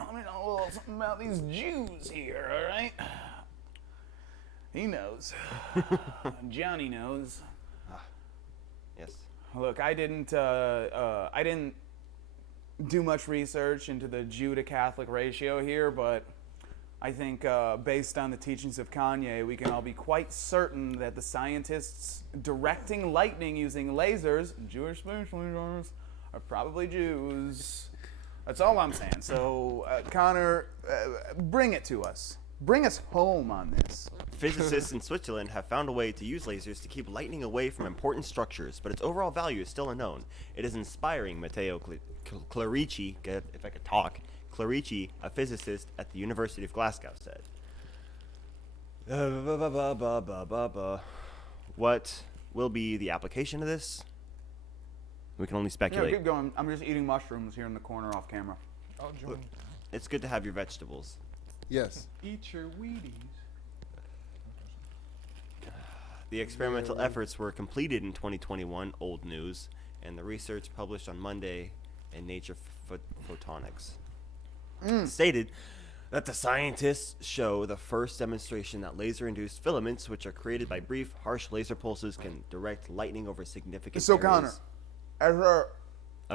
little something about these Jews here, all right? He knows. Johnny knows. Yes. Look, I didn't do much research into the Jew to Catholic ratio here, but I think based on the teachings of Kanye, we can all be quite certain that the scientists directing lightning using lasers, Jewish space lasers, are probably Jews. That's all I'm saying. So, Connor, bring it to us. Bring us home on this. Physicists in Switzerland have found a way to use lasers to keep lightning away from important structures, but its overall value is still unknown. It is inspiring, Matteo Clerici, if I could talk, Clerici, a physicist at the University of Glasgow, said. What will be the application of this? We can only Yeah, speculate. keep going. I'm just eating mushrooms here in the corner off camera. Oh, Jordan. It's good to have your vegetables. yes. Eat your Wheaties. The experimental efforts were completed in 2021, old news, and the research published on Monday in Nature Photonics stated that the scientists show the first demonstration that laser-induced filaments, which are created by brief, harsh laser pulses, can direct lightning over significant So areas. Connor,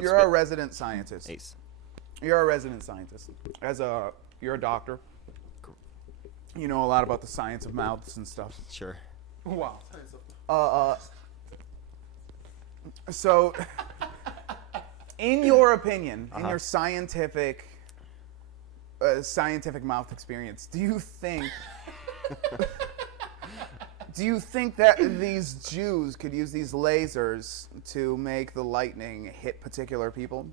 you're a resident scientist. Ace. You're a resident scientist. You're a doctor. You know a lot about the science of mouths and stuff. Sure. Wow. So, in your opinion, in your scientific mouth experience, do you think that these Jews could use these lasers to make the lightning hit particular people?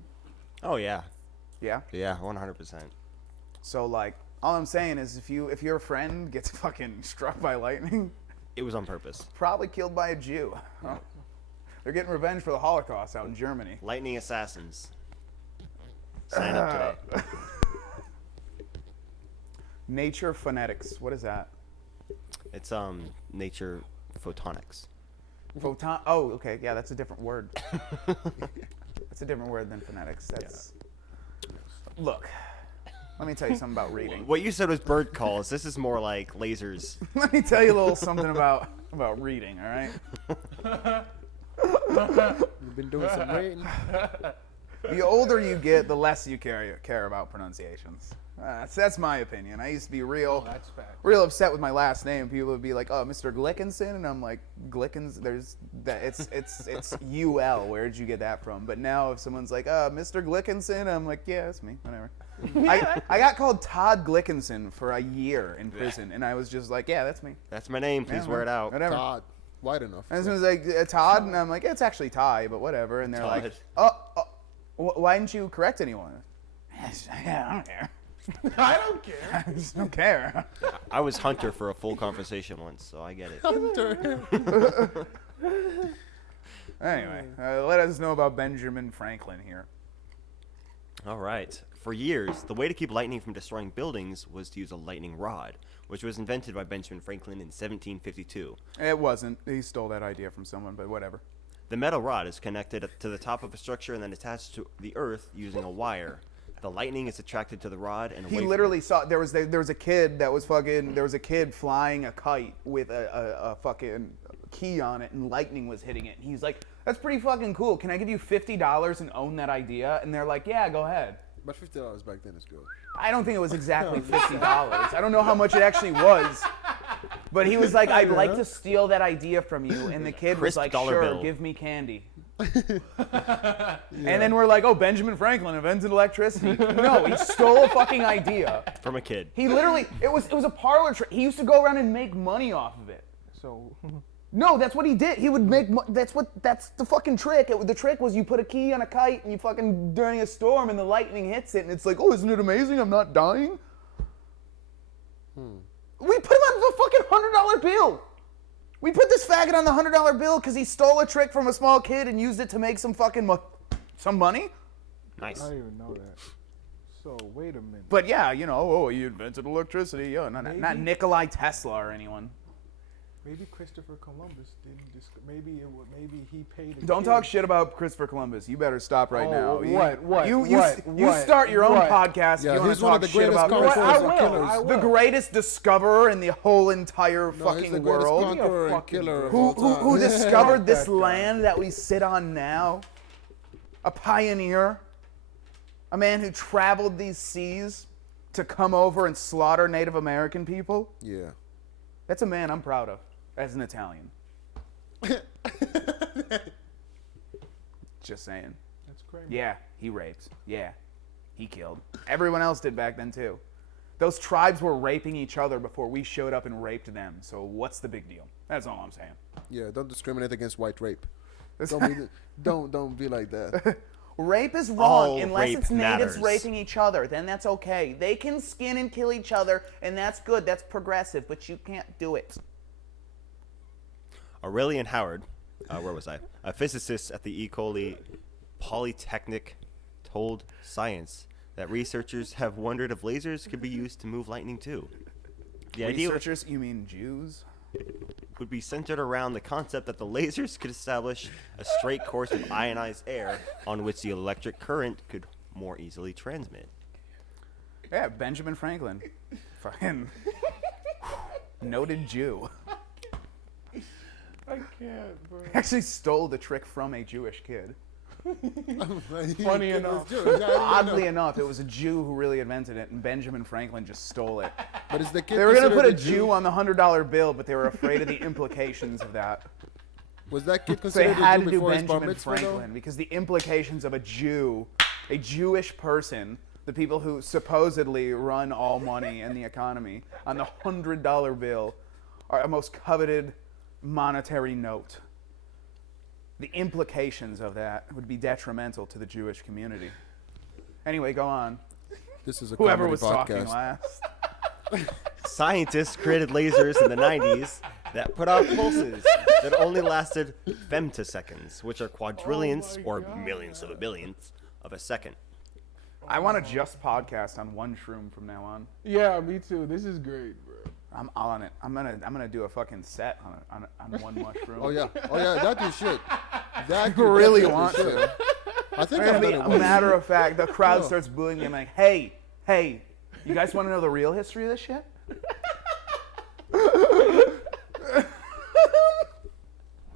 Oh yeah. Yeah. Yeah, 100%. So like, all I'm saying is, if your friend gets fucking struck by lightning, It was on purpose. probably killed by a Jew. Huh? They're getting revenge for the Holocaust out in Germany. Lightning assassins. Sign up today. Nature phonetics. What is that? It's Nature Photonics. Photon. Oh, okay. Yeah, that's a different word. That's a different word than phonetics. That's. Look, let me tell you something about reading. What you said was bird calls. This is more like lasers. Let me tell you a little something about reading. All right. You've been doing some reading. The older you get, the less you care about pronunciations. That's my opinion. I used to be real upset with my last name. People would be like, "Oh, Mr. Glickenson," and I'm like, "Glickens? There's that. It's UL. Where'd you get that from?" But now, if someone's like, Mr. Glickenson," I'm like, "Yeah, that's me. Whatever." I got called Todd Glickenson for a year in prison, and I was just like, "Yeah, that's me. That's my name. Please Yeah, wear it out. Whatever." Todd, wide enough. And someone's like, "Todd," and I'm like, "Yeah, it's actually Ty, but whatever." And they're like, Todd. why didn't you correct anyone?" Yeah, I don't care. I don't care. I just don't care. I was Hunter for a full conversation once, so I get it. Anyway, let us know about Benjamin Franklin here. All right. For years, the way to keep lightning from destroying buildings was to use a lightning rod, which was invented by Benjamin Franklin in 1752. It wasn't. He stole that idea from someone, but whatever. The metal rod is connected to the top of a structure and then attached to the earth using a wire. The lightning is attracted to the rod and He away from literally it. saw there was a kid flying a kite with a fucking key on it, and lightning was hitting it. And he's like, "That's pretty fucking cool. Can I give you $50 and own that idea?" And they're like, "Yeah, go ahead." But $50 back then is good. I don't think it was exactly $50. I don't know how much it actually was. But he was like, "I'd like to steal that idea from you." And the kid was Crisp like, dollar "Sure, bill. give me candy." And then we're like, "Oh, Benjamin Franklin invented electricity." No, he stole a fucking idea. From a kid. He literally, it was a parlor trick. He used to go around and make money off of it. So, No, that's what he did. He would make, that's the fucking trick. The trick was you put a key on a kite and you fucking, during a storm, and the lightning hits it, and it's like, "Oh, isn't it amazing? I'm not dying." We put him on the fucking $100 bill. We put this faggot on the $100 bill because he stole a trick from a small kid and used it to make some fucking some money. Nice. I didn't even know that. So, wait a minute. But yeah, you know, oh, he invented electricity. Yeah, not Nikolai Tesla or anyone. Maybe Christopher Columbus didn't. Maybe he paid. Don't talk shit about Christopher Columbus. You better stop right now. What? You start your own podcast. Yeah, if you want he's to one talk of the shit greatest about conquerors Christopher and killers. I will. the greatest discoverer in the whole entire No, he's the fucking greatest world. conqueror and fucking killer of Who all time. who discovered Fuck this that guy. land that we sit on now? A pioneer, a man who traveled these seas to come over and slaughter Native American people. Yeah. That's a man I'm proud of as an Italian. Just saying. That's crazy. Yeah, he raped. Yeah, he killed. Everyone else did back then too. Those tribes were raping each other before we showed up and raped them. So what's the big deal? That's all I'm saying. Yeah, don't discriminate against white rape. Don't be like that. Rape is wrong All unless rape it's natives matters. raping each other. Then that's okay. They can skin and kill each other, and that's good. That's progressive, but you can't do it. Aurelian Howard, where was I? A physicist at the Ecole Polytechnic told Science that researchers have wondered if lasers could be used to move lightning too. The idea, Researchers, you mean Jews? would be centered around the concept that the lasers could establish a straight course of ionized air on which the electric current could more easily transmit. Yeah, Benjamin Franklin. Fucking noted Jew. I can't, bro. Actually stole the trick from a Jewish kid. Funny enough. Oddly enough, it was a Jew who really invented it, and Benjamin Franklin just stole it. But is the kid They were going to considered put a Jew on the $100 bill, but they were afraid of the implications of that. Was that kid So they considered had a to Jew do before his bar Benjamin mitzvah, though? Franklin because the implications of a Jew, a Jewish person, the people who supposedly run all money in the economy, on the $100 bill are a most coveted monetary note. The implications of that would be detrimental to the Jewish community. Anyway, go on. This is a Whoever comedy was talking podcast. last. Scientists created lasers in the 90s that put out pulses that only lasted femtoseconds, which are quadrillions or millions of a billionth of a second. I want to just podcast on one shroom from now on. Yeah, me too. This is great, bro. I'm on it. I'm gonna do a fucking set on one mushroom. Oh yeah, that dude should. That I dude really definitely want should. to. I think I I've mean, done it a once. matter of fact, the crowd Oh. starts booing me. I'm like, hey, you guys want to know the real history of this shit?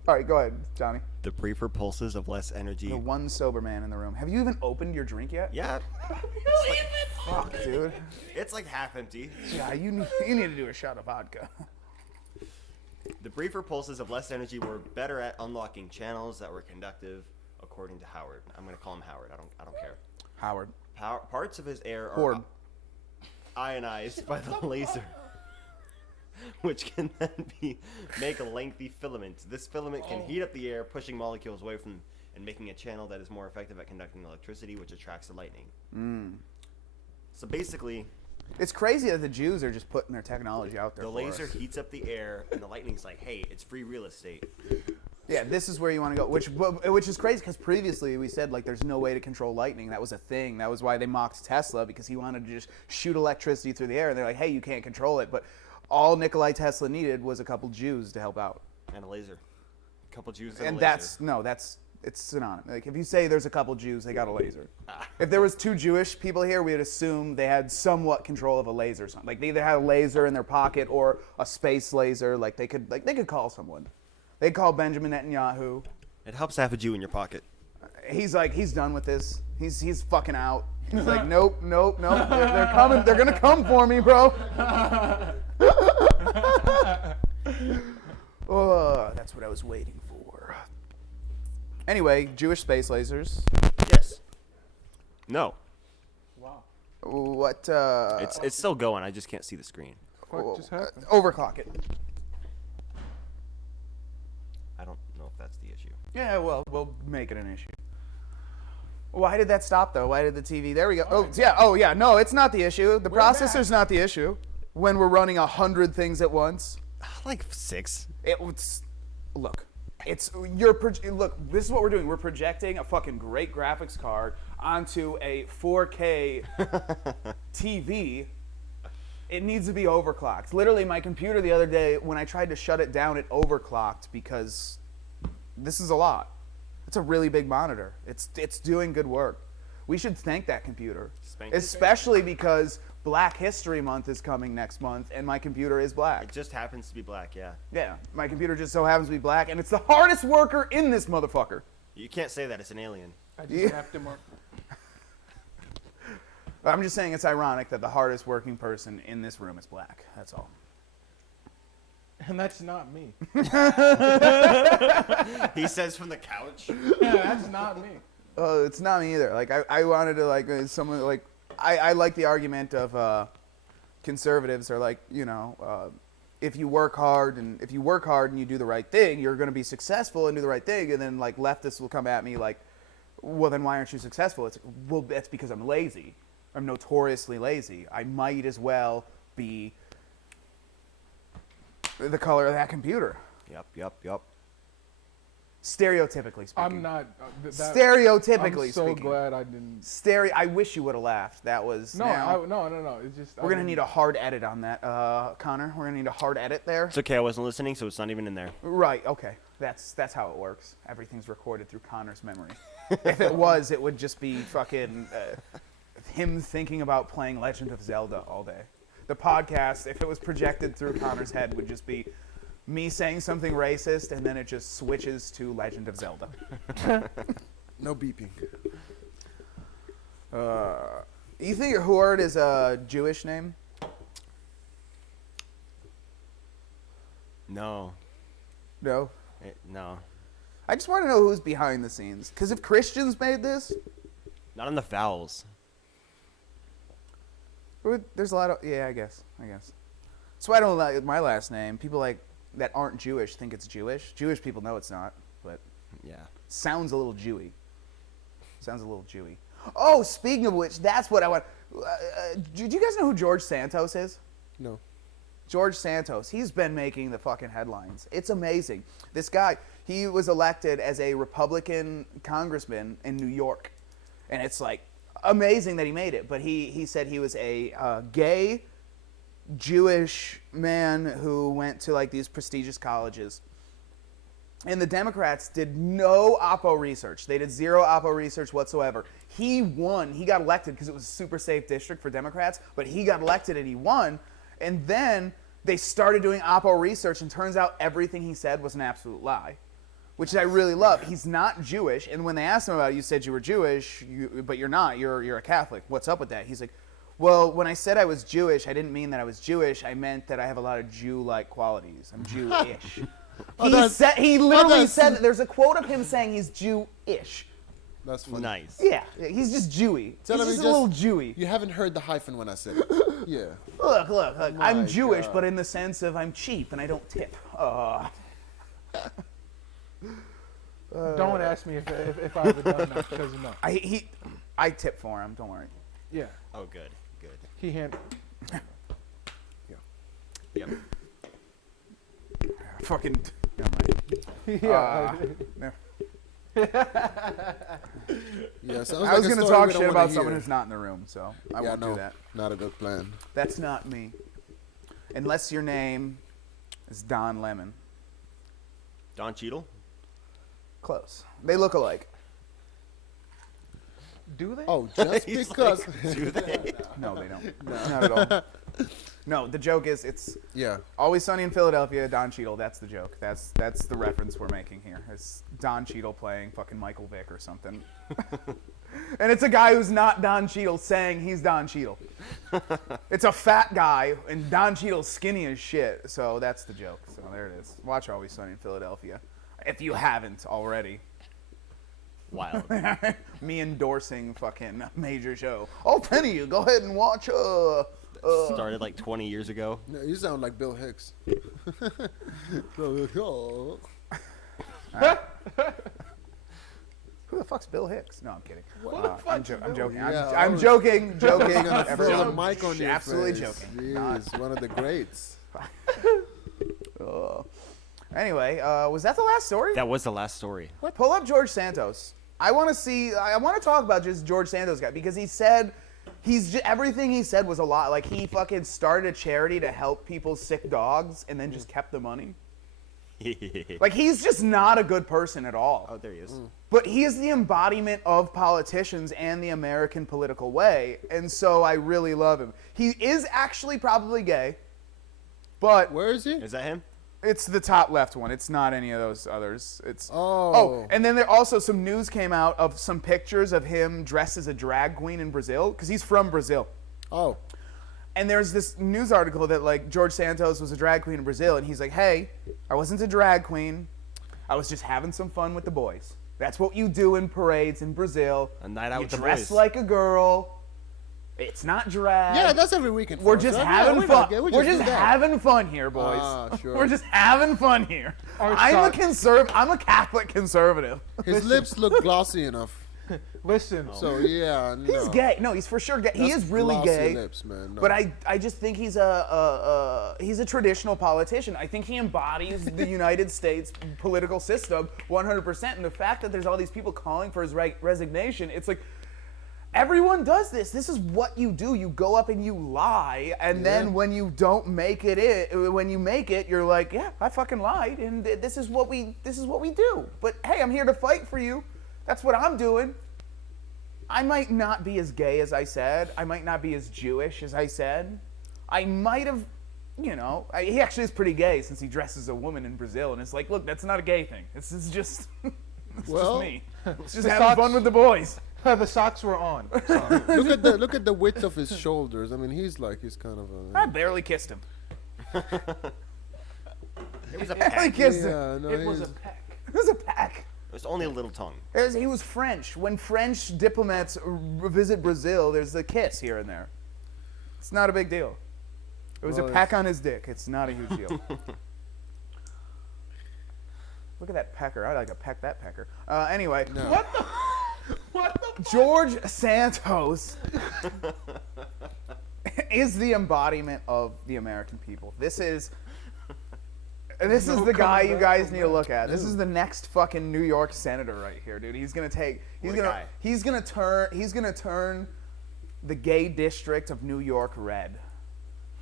All right, go ahead, Johnny. The briefer pulses of less energy. The one sober man in the room. Have you even opened your drink yet? Yeah, Fuck, dude. it's like half empty. Yeah, you need to do a shot of vodka. The briefer pulses of less energy were better at unlocking channels that were conductive, according to Howard. I'm gonna call him Howard. I don't care. Howard. Parts of his air are Horde. ionized by the laser, which can then make a lengthy filament. This filament can heat up the air, pushing molecules away from and making a channel that is more effective at conducting electricity, which attracts the lightning. So basically, It's crazy that the Jews are just putting their technology out there. the for laser us. heats up the air, and the lightning's like, "Hey, it's free real estate." Yeah, this is where you want to go, which is crazy because previously we said like there's no way to control lightning. That was a thing. That was why they mocked Tesla because he wanted to just shoot electricity through the air. And they're like, hey, you can't control it. But all Nikolai Tesla needed was a couple Jews to help out. And a laser. A couple Jews and And a laser. it's synonymous. Like if you say there's a couple Jews, they got a laser. If there was two Jewish people here, we would assume they had somewhat control of a laser. Or something. Like they either had a laser in their pocket or a space laser. Like they could call someone. They'd call Benjamin Netanyahu. It helps to have a Jew in your pocket. He's like, he's done with this. He's fucking out. He's like, nope. They're coming. They're gonna come for me, bro. Oh, that's what I was waiting for. Anyway, Jewish space lasers. Yes. No. Wow. What? It's still going. I just can't see the screen. What just happened? Overclock it. I don't know if that's the issue. Yeah, well, we'll make it an issue. Why did that stop though? Why did the TV? There we go. Oh yeah. Oh yeah. No, it's not the issue. The processor's not the issue. When we're running 100 things at once. Like 6. Look, this is what we're doing. We're projecting a fucking great graphics card onto a 4K TV. It needs to be overclocked. Literally, my computer the other day, when I tried to shut it down, it overclocked because this is a lot. It's a really big monitor. It's doing good work. We should thank that computer, Spank it. especially because Black History Month is coming next month, and my computer is black. It just happens to be black, yeah. Yeah, my computer just so happens to be black, and it's the hardest worker in this motherfucker. You can't say that. It's an alien. I just snapped him up. I'm just saying it's ironic that the hardest working person in this room is black. That's all. And that's not me. He says from the couch. Yeah, that's not me. It's not me either. Like I wanted to like someone like I like the argument of conservatives are like if you work hard and you do the right thing, you're going to be successful and do the right thing. And then like leftists will come at me like, well then why aren't you successful? It's well that's because I'm lazy. I'm notoriously lazy. I might as well be the color of that computer. Yep. Stereotypically speaking. I'm not. Stereotypically I'm so speaking. glad I didn't. I wish you would have laughed. That was No, now- no. It's just. We're gonna need a hard edit on that, Connor. We're gonna need a hard edit there. It's okay. I wasn't listening, so it's not even in there. Right. Okay. That's how it works. Everything's recorded through Connor's memory. If it was, it would just be fucking him thinking about playing Legend of Zelda all day. The podcast, if it was projected through Connor's head, would just be me saying something racist, and then it just switches to Legend of Zelda. No beeping. You think Horde is a Jewish name? No. No. No. I just want to know who's behind the scenes. Because if Christians made this, Not on the vowels. there's a lot of... Yeah, I guess. That's why I don't like my last name. People like that aren't Jewish think it's Jewish. Jewish people know it's not, but Yeah. sounds a little Jewy. Oh, speaking of which, that's what I want. Do you guys know who George Santos is? No. George Santos, he's been making the fucking headlines. It's amazing. This guy, he was elected as a Republican congressman in New York. And it's like amazing that he made it. But he said he was a gay Jewish man who went to like these prestigious colleges. And the Democrats did no oppo research. They did zero oppo research whatsoever. He won. He got elected because it was a super safe district for Democrats. But he got elected and he won. And then they started doing oppo research, and turns out everything he said was an absolute lie, which I really love. He's not Jewish, and when they asked him about it, you said you were Jewish, but you're not. You're a Catholic. What's up with that? He's like, well, when I said I was Jewish, I didn't mean that I was Jewish. I meant that I have a lot of Jew-like qualities. I'm Jewish. He literally said that. There's a quote of him saying he's Jewish. That's funny. Nice. Yeah, he's just Jewy. He's just a little Jewy. You haven't heard the hyphen when I said it. Yeah. Look, I'm Jewish, God. but in the sense of I'm cheap and I don't tip. Don't ask me if I've ever done that, because no. I tip for him. Don't worry. Yeah. Oh, good. Good. He handled. Yep. Fucking. Never mind. Yeah. No. Yeah. Sounds I like was a going to story talk we don't shit wanna about hear. someone who's not in the room, so I won't do that. Not a good plan. That's not me. Unless your name is Don Lemon. Don Cheadle? Close. They look alike. Do they? Oh, just He's because. Do they? No, they don't. Not at all. No, the joke is it's Yeah. Always Sunny in Philadelphia, Don Cheadle. That's the joke. That's the reference we're making here. It's Don Cheadle playing fucking Michael Vick or something. And it's a guy who's not Don Cheadle saying he's Don Cheadle. It's a fat guy, and Don Cheadle's skinny as shit. So that's the joke. So there it is. Watch Always Sunny in Philadelphia, if you haven't already. Wild. Me endorsing fucking major show. I'll penny you. Go ahead and watch. Started like 20 years ago. No, you sound like Bill Hicks. Oh. Who the fuck's Bill Hicks? No, I'm kidding. I'm joking. Yeah, I'm I was- joking. You're gonna throw the Everyone. mic on your Absolutely face. joking. Not- Jeez, one of the greats. Anyway, was that the last story? That was the last story. Pull up George Santos. I want to talk about just George Santos guy because he said everything he said was a lot. Like he fucking started a charity to help people's sick dogs and then just kept the money. Like he's just not a good person at all. Oh, there he is. But he is the embodiment of politicians and the American political way, and so I really love him. He is actually probably gay, but Where is he? Is that him? it's the top left one. It's not any of those others. It's Oh. and then there also some news came out of some pictures of him dressed as a drag queen in Brazil because he's from Brazil. Oh. And there's this news article that like George Santos was a drag queen in Brazil, and he's like, "Hey, I wasn't a drag queen. I was just having some fun with the boys. That's what you do in parades in Brazil. A night out you with the dress boys." like a girl. It's not drag. Yeah, that's every weekend. We're for us, just right? having Yeah, fun. we We're just do that. having fun here, boys. Ah, sure. We're just having fun here. Our I'm son- a Catholic conservative. His lips look glossy enough. Listen. So yeah, no. He's gay. No, he's for sure gay. He That's is really glossy gay. lips, man. No. But I just think he's a traditional politician. I think he embodies the United States political system 100%. And the fact that there's all these people calling for his resignation, it's like everyone does this. This is what you do. You go up and you lie, and then when you don't make when you make it, you're like, yeah, I fucking lied, and this is what we do. But hey, I'm here to fight for you. That's what I'm doing. I might not be as gay as I said. I might not be as Jewish as I said. I might have, he actually is pretty gay since he dresses a woman in Brazil. And it's like, look, that's not a gay thing. This is just, just me. It's just having fun with the boys. The socks were on. look at the width of his shoulders. I mean, he's kind of I barely kissed him. It was a barely peck. kissed him. Yeah, no, It was a he's- peck. It was a peck. It was only a little tongue. He was French. When French diplomats visit Brazil, there's a kiss here and there. It's not a big deal. It was Well, a peck on his dick. It's not a huge deal. Look at that pecker. I'd like to peck that pecker. Anyway, No. What the? George Santos is the embodiment of the American people. This is the guy you guys need to look at. This is the next fucking New York senator right here, dude. He's gonna turn the gay district of New York red.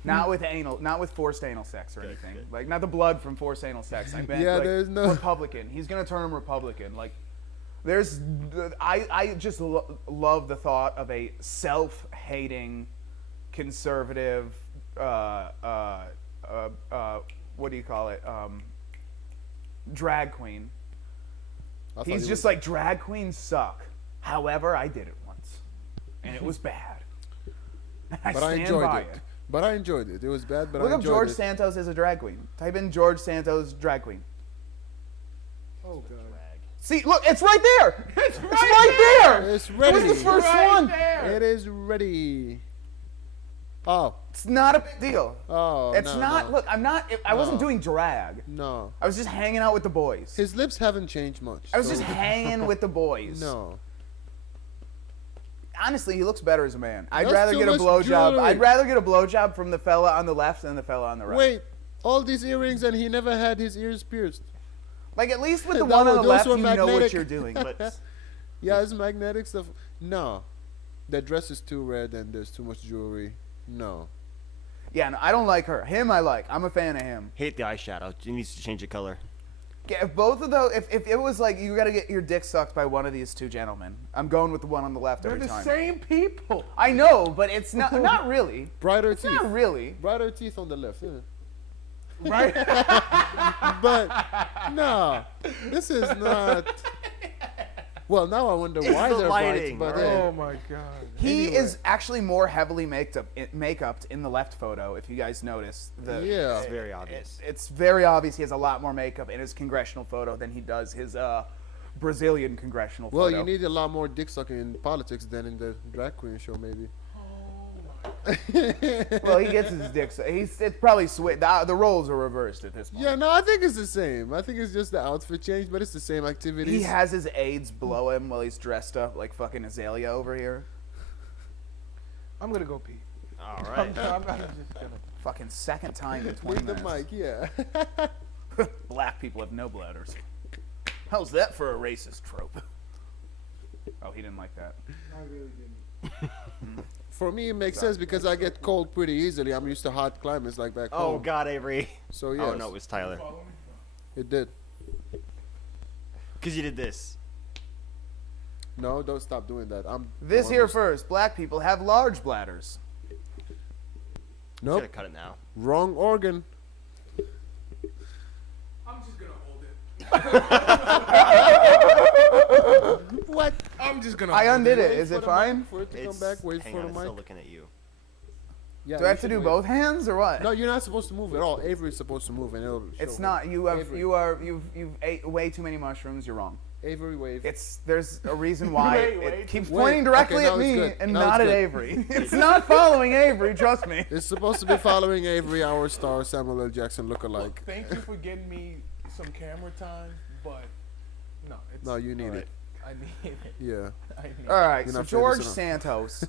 Not with forced anal sex or anything. good. Like not the blood from forced anal sex. I meant Yeah, like there's no- Republican. He's gonna turn him Republican. Like I just love the thought of a self-hating conservative what do you call it? Drag queen. I thought He's he just was- like, drag queens suck. However, I did it once, and it was bad. I But I stand enjoyed by it. But I enjoyed it. It was bad, but Look I up enjoyed George it. Santos as a drag queen. Type in George Santos drag queen. Oh god. See, look, it's right there. It's right there. It's It ready. was the first Right one. there. It is ready. Oh. It's not a big deal. Oh. It's no, not. no. Look, I wasn't No. doing drag. No. I was just hanging out with the boys. His lips haven't changed much. I was so- just hanging with the boys. No. Honestly, he looks better as a man. I'd That's rather too get a much blowjob. jewelry. I'd rather get a blowjob from the fella on the left than the fella on the right. Wait. All these earrings and he never had his ears pierced. Like at least with the That one on was- the those left, were you know what magnetic. you're doing. Lips. Yeah, it's magnetic stuff. No. That dress is too red and there's too much jewelry. No. Yeah, no, I don't like her. Him, I like. I'm a fan of him. Hate the eyeshadow. He needs to change the color. Yeah, if both of those, if it was like you got to get your dick sucked by one of these two gentlemen, I'm going with the one on the left They're every the time. same people. I know, but it's not really. Brighter It's teeth. not really. Brighter teeth on the left. Yeah. Right? But no, this is not. Well, now I wonder why the they're lighting, bright. But right? Oh my god. He Anyway. is actually more heavily makeuped in the left photo, if you guys notice. Yeah. It's very obvious. It's very obvious he has a lot more makeup in his congressional photo than he does his Brazilian congressional well, photo. you need a lot more dick sucking in politics than in the drag queen show, maybe. Well, he gets his dick. It's probably the roles are reversed at this point. Yeah, no, I think it's the same. I think it's just the outfit change, but it's the same activities. He has his aides blow him while he's dressed up like fucking Azalea over here. I'm gonna go pee. All I'm right. just gonna. Fucking second time in 20 Leave the minutes. mic, yeah. Black people have no bladders. How's that for a racist trope? Oh, he didn't like that. I really didn't. For me, it makes sense because I get cold pretty easily. I'm used to hot climates like back Oh home. God, Avery. So yes, Oh no, it was Tyler. it did. Because you did this. No, don't stop doing that. I'm the This one here who's- first. Black people have large bladders. Should Nope, have cut it now. wrong organ. I'm just gonna hold it. What? I'm just gonna. I hold undid it. Wait Is for it the fine? mic For it to It's, come back, wait hang for on, the it's still mic. looking at you. Yeah, Do I you have to should do wait. both hands or what? No, you're not supposed to move at all. Avery's supposed to move, and it'll. It's show. not. Avery. You've ate way too many mushrooms. You're wrong. Avery wave. There's a reason why Wait, it keeps Wait, pointing directly okay, now at it's me good. and Now not it's at good. Avery. It's not following Avery. Trust me. It's supposed to be following Avery, our star, Samuel L. Jackson lookalike. Thank you for getting me some camera time, but no, it's. No, you need Alright. it. I need it. Yeah. I need All it. right, You're so not George famous Santos.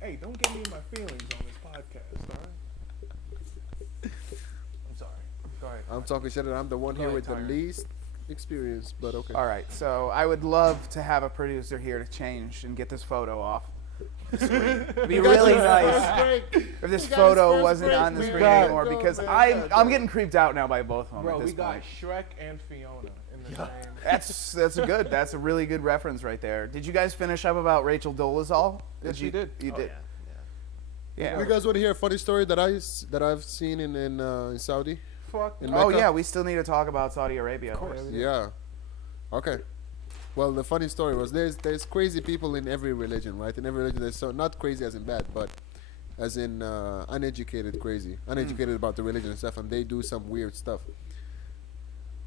Hey, don't get me in my feelings on this podcast, all right? I'm sorry. Go ahead. I'm talking shit, and I'm the one Go here ahead, with the Tyrant. least experience, but okay. All right, so I would love to have a producer here to change and get this photo off the screen. It'd be really nice if this photo wasn't on the screen anymore because I'm getting creeped out now by both of them Bro, at we this got point. Shrek and Fiona in the same. That's a really good reference right there. Did you guys finish up about Rachel Dolezal? Yes, we did. You Oh, did. yeah. Yeah. You guys want to hear a funny story that I've seen in Saudi? Fuck. In Oh Mecca? yeah, we still need to talk about Saudi Arabia. Of course. Yeah. Okay. Well, the funny story was there's crazy people in every religion, right? In every religion, there's so not crazy as in bad, but as in uneducated crazy, uneducated about the religion and stuff, and they do some weird stuff.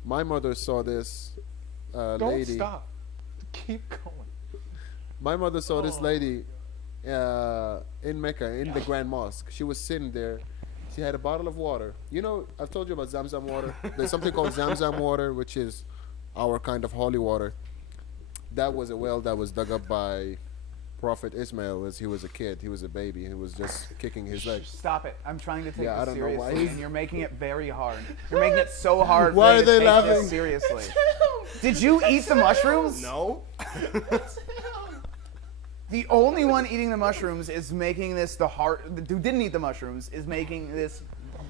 My mother saw this Don't lady. stop. Keep going. My mother saw this lady in Mecca in the Grand Mosque. She was sitting there. She had a bottle of water. You know, I've told you about Zamzam water. There's something called Zamzam water, which is our kind of holy water. That was a well that was dug up by Prophet Ismail as he was a kid. He was a baby. He was just kicking his legs. Stop it! I'm trying to take Yeah, I this don't know why. seriously, and you're making it very hard. You're making it so hard. Why for me are to they take laughing? This seriously. Did you eat the mushrooms? No. The only one eating the mushrooms is making this the hard. Who didn't eat the mushrooms is making this.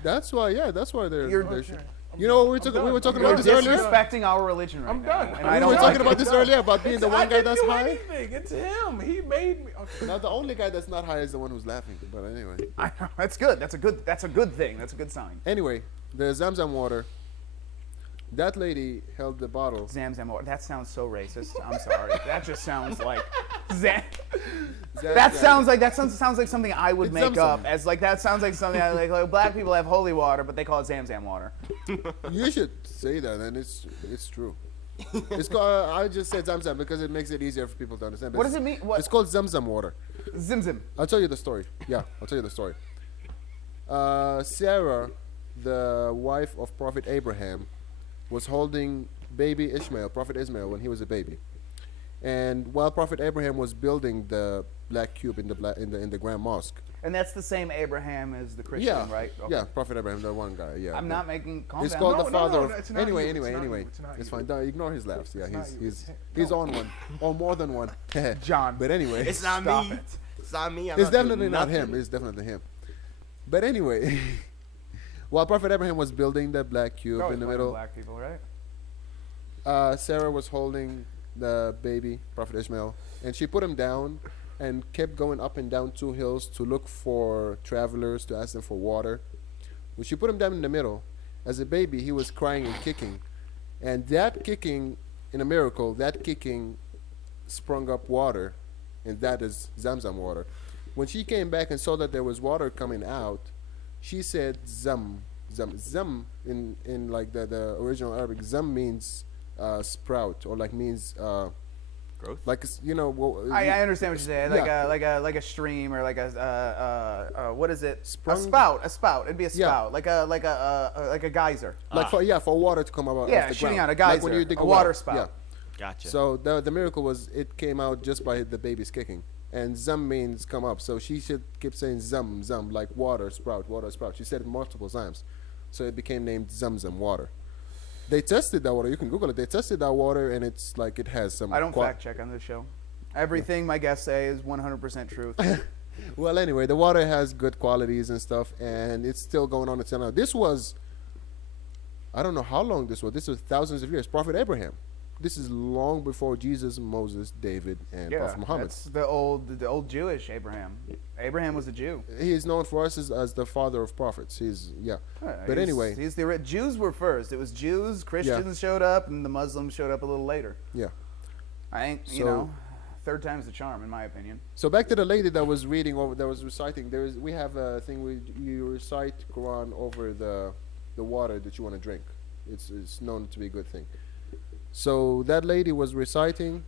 That's why. Yeah, that's why they're. You're- they're you know, we were talking You're about this earlier. disrespecting our religion right I'm now. done. And We I We don't were like talking it. about this earlier about being the one guy I that's didn't do high. anything. It's him. He made me. Okay. Now the only guy that's not high is the one who's laughing. But anyway. I know, that's good. That's a good thing. That's a good sign. Anyway, the Zamzam water. That lady held the bottle. Zamzam water. That sounds so racist. I'm sorry. That just sounds like. That Zamzam. sounds like something I would It's make Zamzam. up. As like that sounds like something like black people have holy water, but they call it Zamzam water. You should say that, and it's true. It's called. I just said Zamzam because it makes it easier for people to understand. but What does it mean? What? It's called Zamzam water. Zimzim. I'll tell you the story. Yeah, I'll tell you the story. Sarah, the wife of Prophet Abraham, was holding baby Ishmael, Prophet Ismail, when he was a baby. And while Prophet Abraham was building the black cube in the Grand Mosque. And that's the same Abraham as the Christian, Yeah, right? Okay. yeah, Prophet Abraham, the one guy. Yeah, I'm not making. Calm He's down. called No, the no, father no, of. it's not Anyway, you, anyway, it's not anyway. you, it's not It's you. fine. Don't ignore his laughs. Yeah, not he's you, he's it's him. he's on one, or more than one. John. But anyway, It's not Stop me. it. It's not me. I'm it's not doing definitely not nothing. him. It's definitely him. But anyway, while Prophet Abraham was building the black cube Always in the blaming middle, black people, right? Sarah was holding the baby, Prophet Ishmael, and she put him down and kept going up and down 2 hills to look for travelers to ask them for water. When she put him down in the middle, as a baby, he was crying and kicking. And that kicking, in a miracle, that kicking sprung up water, and that is Zamzam water. When she came back and saw that there was water coming out, she said Zam. Zam in like the original Arabic, Zam means sprout, or like means Growth? like you know I understand what you're saying. Yeah. Like a stream or like a what is it? Sprung- A spout. It'd be a Yeah. spout. Like a geyser. like for water to come out Yeah, off the shooting ground. out a Like when geyser, you dig a well. water spout. Yeah. Gotcha. So the miracle was it came out just by the baby's kicking, and Zam means come up. So she should keep saying Zam like water sprout, water sprout. She said it multiple times, so it became named Zamzam water. They tested that water. You can Google it. They tested that water, and it's like it has some. I don't fact check on this show. Everything my guests say is 100% truth. Well, anyway, the water has good qualities and stuff, and it's still going on until now. This was, I don't know how long this was. This was thousands of years. Prophet Abraham. This is long before Jesus, Moses, David, and Yeah, Prophet Muhammad. that's the old Jewish Abraham. Abraham was a Jew. He is known for us as the father of prophets. He's But anyway, he's the Jews were first. It was Jews, Christians showed up, and the Muslims showed up a little later. yeah. I ain't, So- third time's the charm, in my opinion. So back to the lady that was reading over, that was reciting. We have a thing you recite Quran over the water that you want to drink. It's known to be a good thing. So that lady was reciting,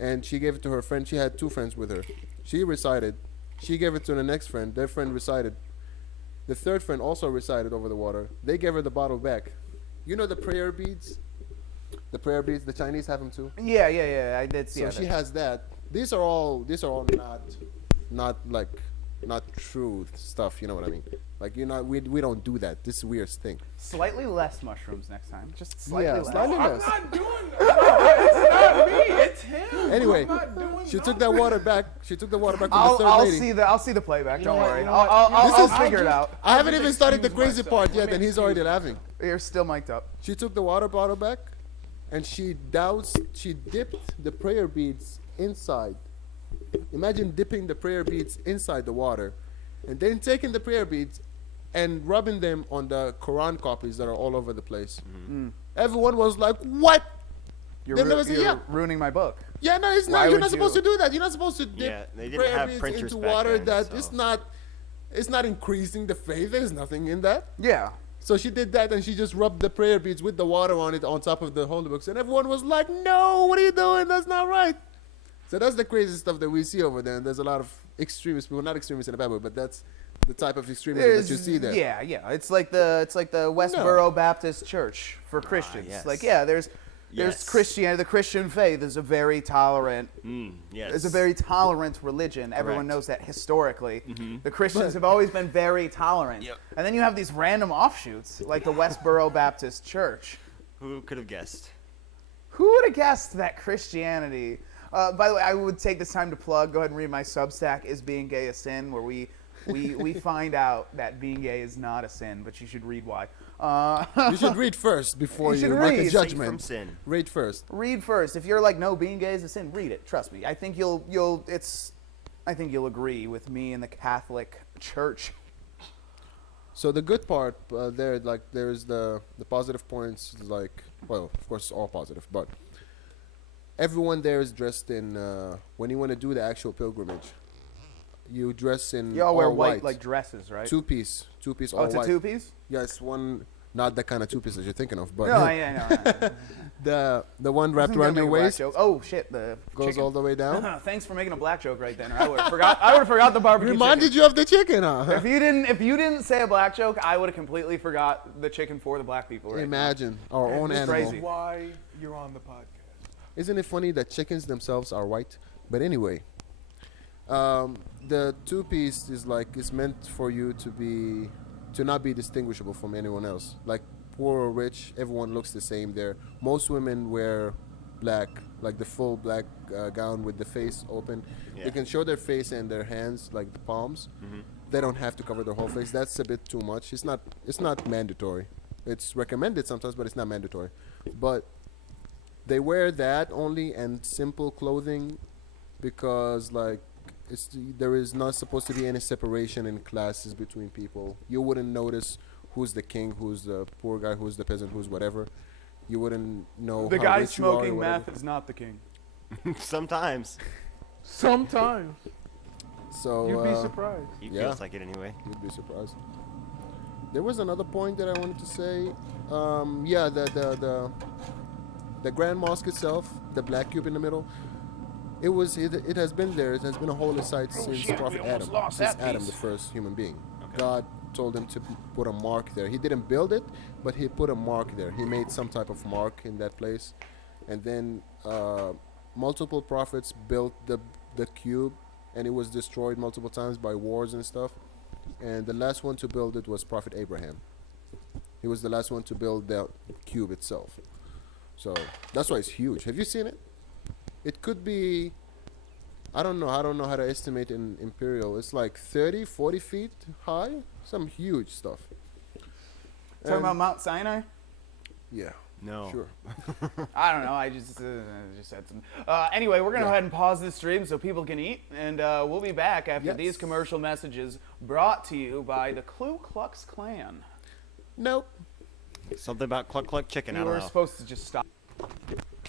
and she gave it to her friend. She had 2 friends with her. She recited. She gave it to the next friend. Their friend recited. The third friend also recited over the water. They gave her the bottle back. You know the prayer beads? The prayer beads. The Chinese have them too. Yeah. I did see So that. she has that. These are all not like not truth stuff. You know what I mean? Like we don't do that. This is a weird thing. Slightly less mushrooms next time. Just slightly Yeah, less. slightly I'm less. not doing it's not me. It's him. Anyway, I'm not doing she took that water back. She took the water back from the 3rd I'll lady. I'll see the playback. Don't know what, worry. you know what? I'll This figure is- it out. I haven't I'll even just started the excuse crazy myself. part Let yet, me and he's already excuse laughing. You're still mic'd up. She took the water bottle back, and she dipped the prayer beads inside. Imagine dipping the prayer beads inside the water, and then taking the prayer beads and rubbing them on the Quran copies that are all over the place. Everyone was like, "What?" You're, They never say, you're "Yeah." ruining my book. Yeah, no, it's Why not. You're would not supposed you- to do that. You're not supposed to dip Yeah, they didn't prayer have beads printers into back water. then, That so- it's not increasing the faith. There's nothing in that. Yeah. So she did that, and she just rubbed the prayer beads with the water on it on top of the holy books, and everyone was like, "No, what are you doing? That's not right." So that's the crazy stuff that we see over there. And there's a lot of extremist people, not extremists in a bad way, but that's the type of extremism that you see there. Yeah. It's like the Westboro Baptist Church for Christians. yes. Like there's Yes. Christianity. The Christian faith is a very tolerant. Yes. It's a very tolerant religion. Everyone Correct. knows that historically. The Christians have always been very tolerant. Yep. And then you have these random offshoots like the Westboro Baptist Church. Who could have guessed? Who would have guessed that Christianity? By the way, I would take this time to plug. Go ahead and read my Substack. Is being gay a sin? Where we find out that being gay is not a sin, but you should read why. You should read first before You you, should make read. a Safe judgment. from sin. Read first. Read first. If you're like, no, being gay is a sin, read it. Trust me. I think you'll agree with me in the Catholic Church. So the good part there, like there's the positive points, like, well, of course, all positive, but everyone there is dressed in, when you want to do the actual pilgrimage, you dress in You all wear all white like dresses, right? two-piece, all Oh, it's a white. two-piece? Yes, one, not the kind of two-piece that you're thinking of, but No, I know. the one wrapped Wasn't gonna around your make a black waist joke. Oh shit, the goes chicken. all the way down. Thanks for making a black joke right then, or I would have forgot. I would have forgot the barbecue. Reminded chicken. you of the chicken, huh? If you didn't say a black joke, I would have completely forgot the chicken for the black people. Right now. Imagine our own it's animal. crazy. Why you're on the podcast? Isn't it funny that chickens themselves are white? But anyway, the two-piece is meant for you to not be distinguishable from anyone else. Like poor or rich, everyone looks the same there. Most women wear black, like the full black gown with the face open. Yeah. They can show their face and their hands, like the palms. They don't have to cover their whole face. That's a bit too much. It's not mandatory. It's recommended sometimes, but it's not mandatory. But they wear that only and simple clothing because there is not supposed to be any separation in classes between people. You wouldn't notice who's the king, who's the poor guy, who's the peasant, who's whatever. You wouldn't know The how guy rich you are or smoking whatever. meth is not the king. Sometimes. Sometimes So you'd be surprised. He Yeah. feels like it anyway. you'd be surprised. There was another point that I wanted to say. The Grand Mosque itself, the black cube in the middle. It has been there. It has been a holy site since shit, Prophet we almost Adam, lost since that Adam, piece. the first human being. Okay. God told him to put a mark there. He didn't build it, but he put a mark there. He made some type of mark in that place, and then multiple prophets built the cube, and it was destroyed multiple times by wars and stuff. And the last one to build it was Prophet Abraham. He was the last one to build the cube itself. So that's why it's huge. Have you seen it? It could be, I don't know how to estimate in imperial. It's like 30, 40 feet high. Some huge stuff. Talking And- about Mount Sinai? Yeah, No. sure. I don't know. I just said some. Anyway, we're gonna go ahead and pause this stream so people can eat, and we'll be back after Yes. these commercial messages brought to you by the Ku Klux Klan. Nope. Something about cluck cluck chicken. I You don't were know. supposed to just stop.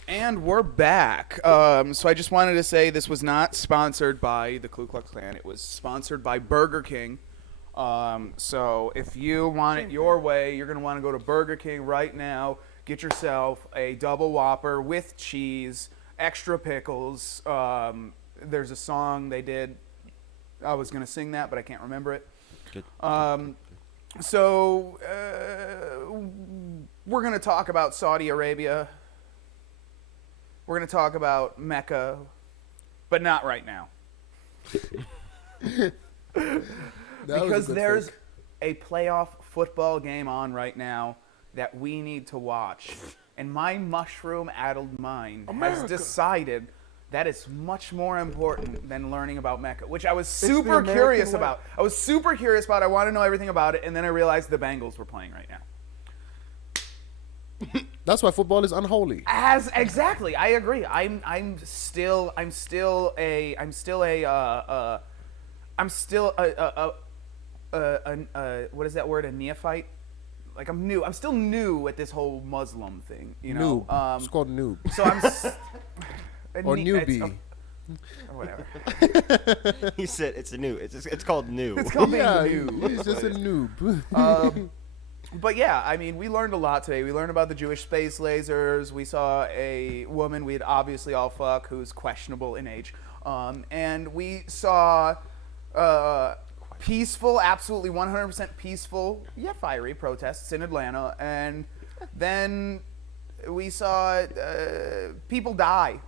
And we're back. So I just wanted to say this was not sponsored by the Ku Klux Klan. It was sponsored by Burger King. So if you want it your way, you're going to want to go to Burger King right now. Get yourself a double Whopper with cheese, extra pickles. There's a song they did. I was going to sing that, but I can't remember it. Good. So we're going to talk about Saudi Arabia We're going to talk about Mecca, but not right now. That was a Because good there's fake. a playoff football game on right now that we need to watch. And my mushroom-addled mind has America. decided that it's much more important than learning about Mecca, which I was the super American curious way. about. I was super curious about. I want to know everything about it, and then I realized the Bengals were playing right now. That's why football is unholy. As exactly, I agree. I'm still a what is that word? A neophyte? Like I'm new. I'm still new at this whole Muslim thing. You know. Noob. It's called noob. So I'm. Or newbie. Or whatever. He said it's a new. It's called new. It's called being Yeah, new. he's just a noob. But yeah, I mean, we learned a lot today. We learned about the Jewish space lasers. We saw a woman we'd obviously all fuck who's questionable in age. And we saw peaceful, absolutely 100% peaceful, yet fiery protests in Atlanta. And then we saw people die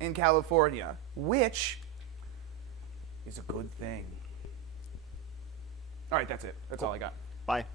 in California, which is a good thing. All right, that's it. That's all I got. Bye.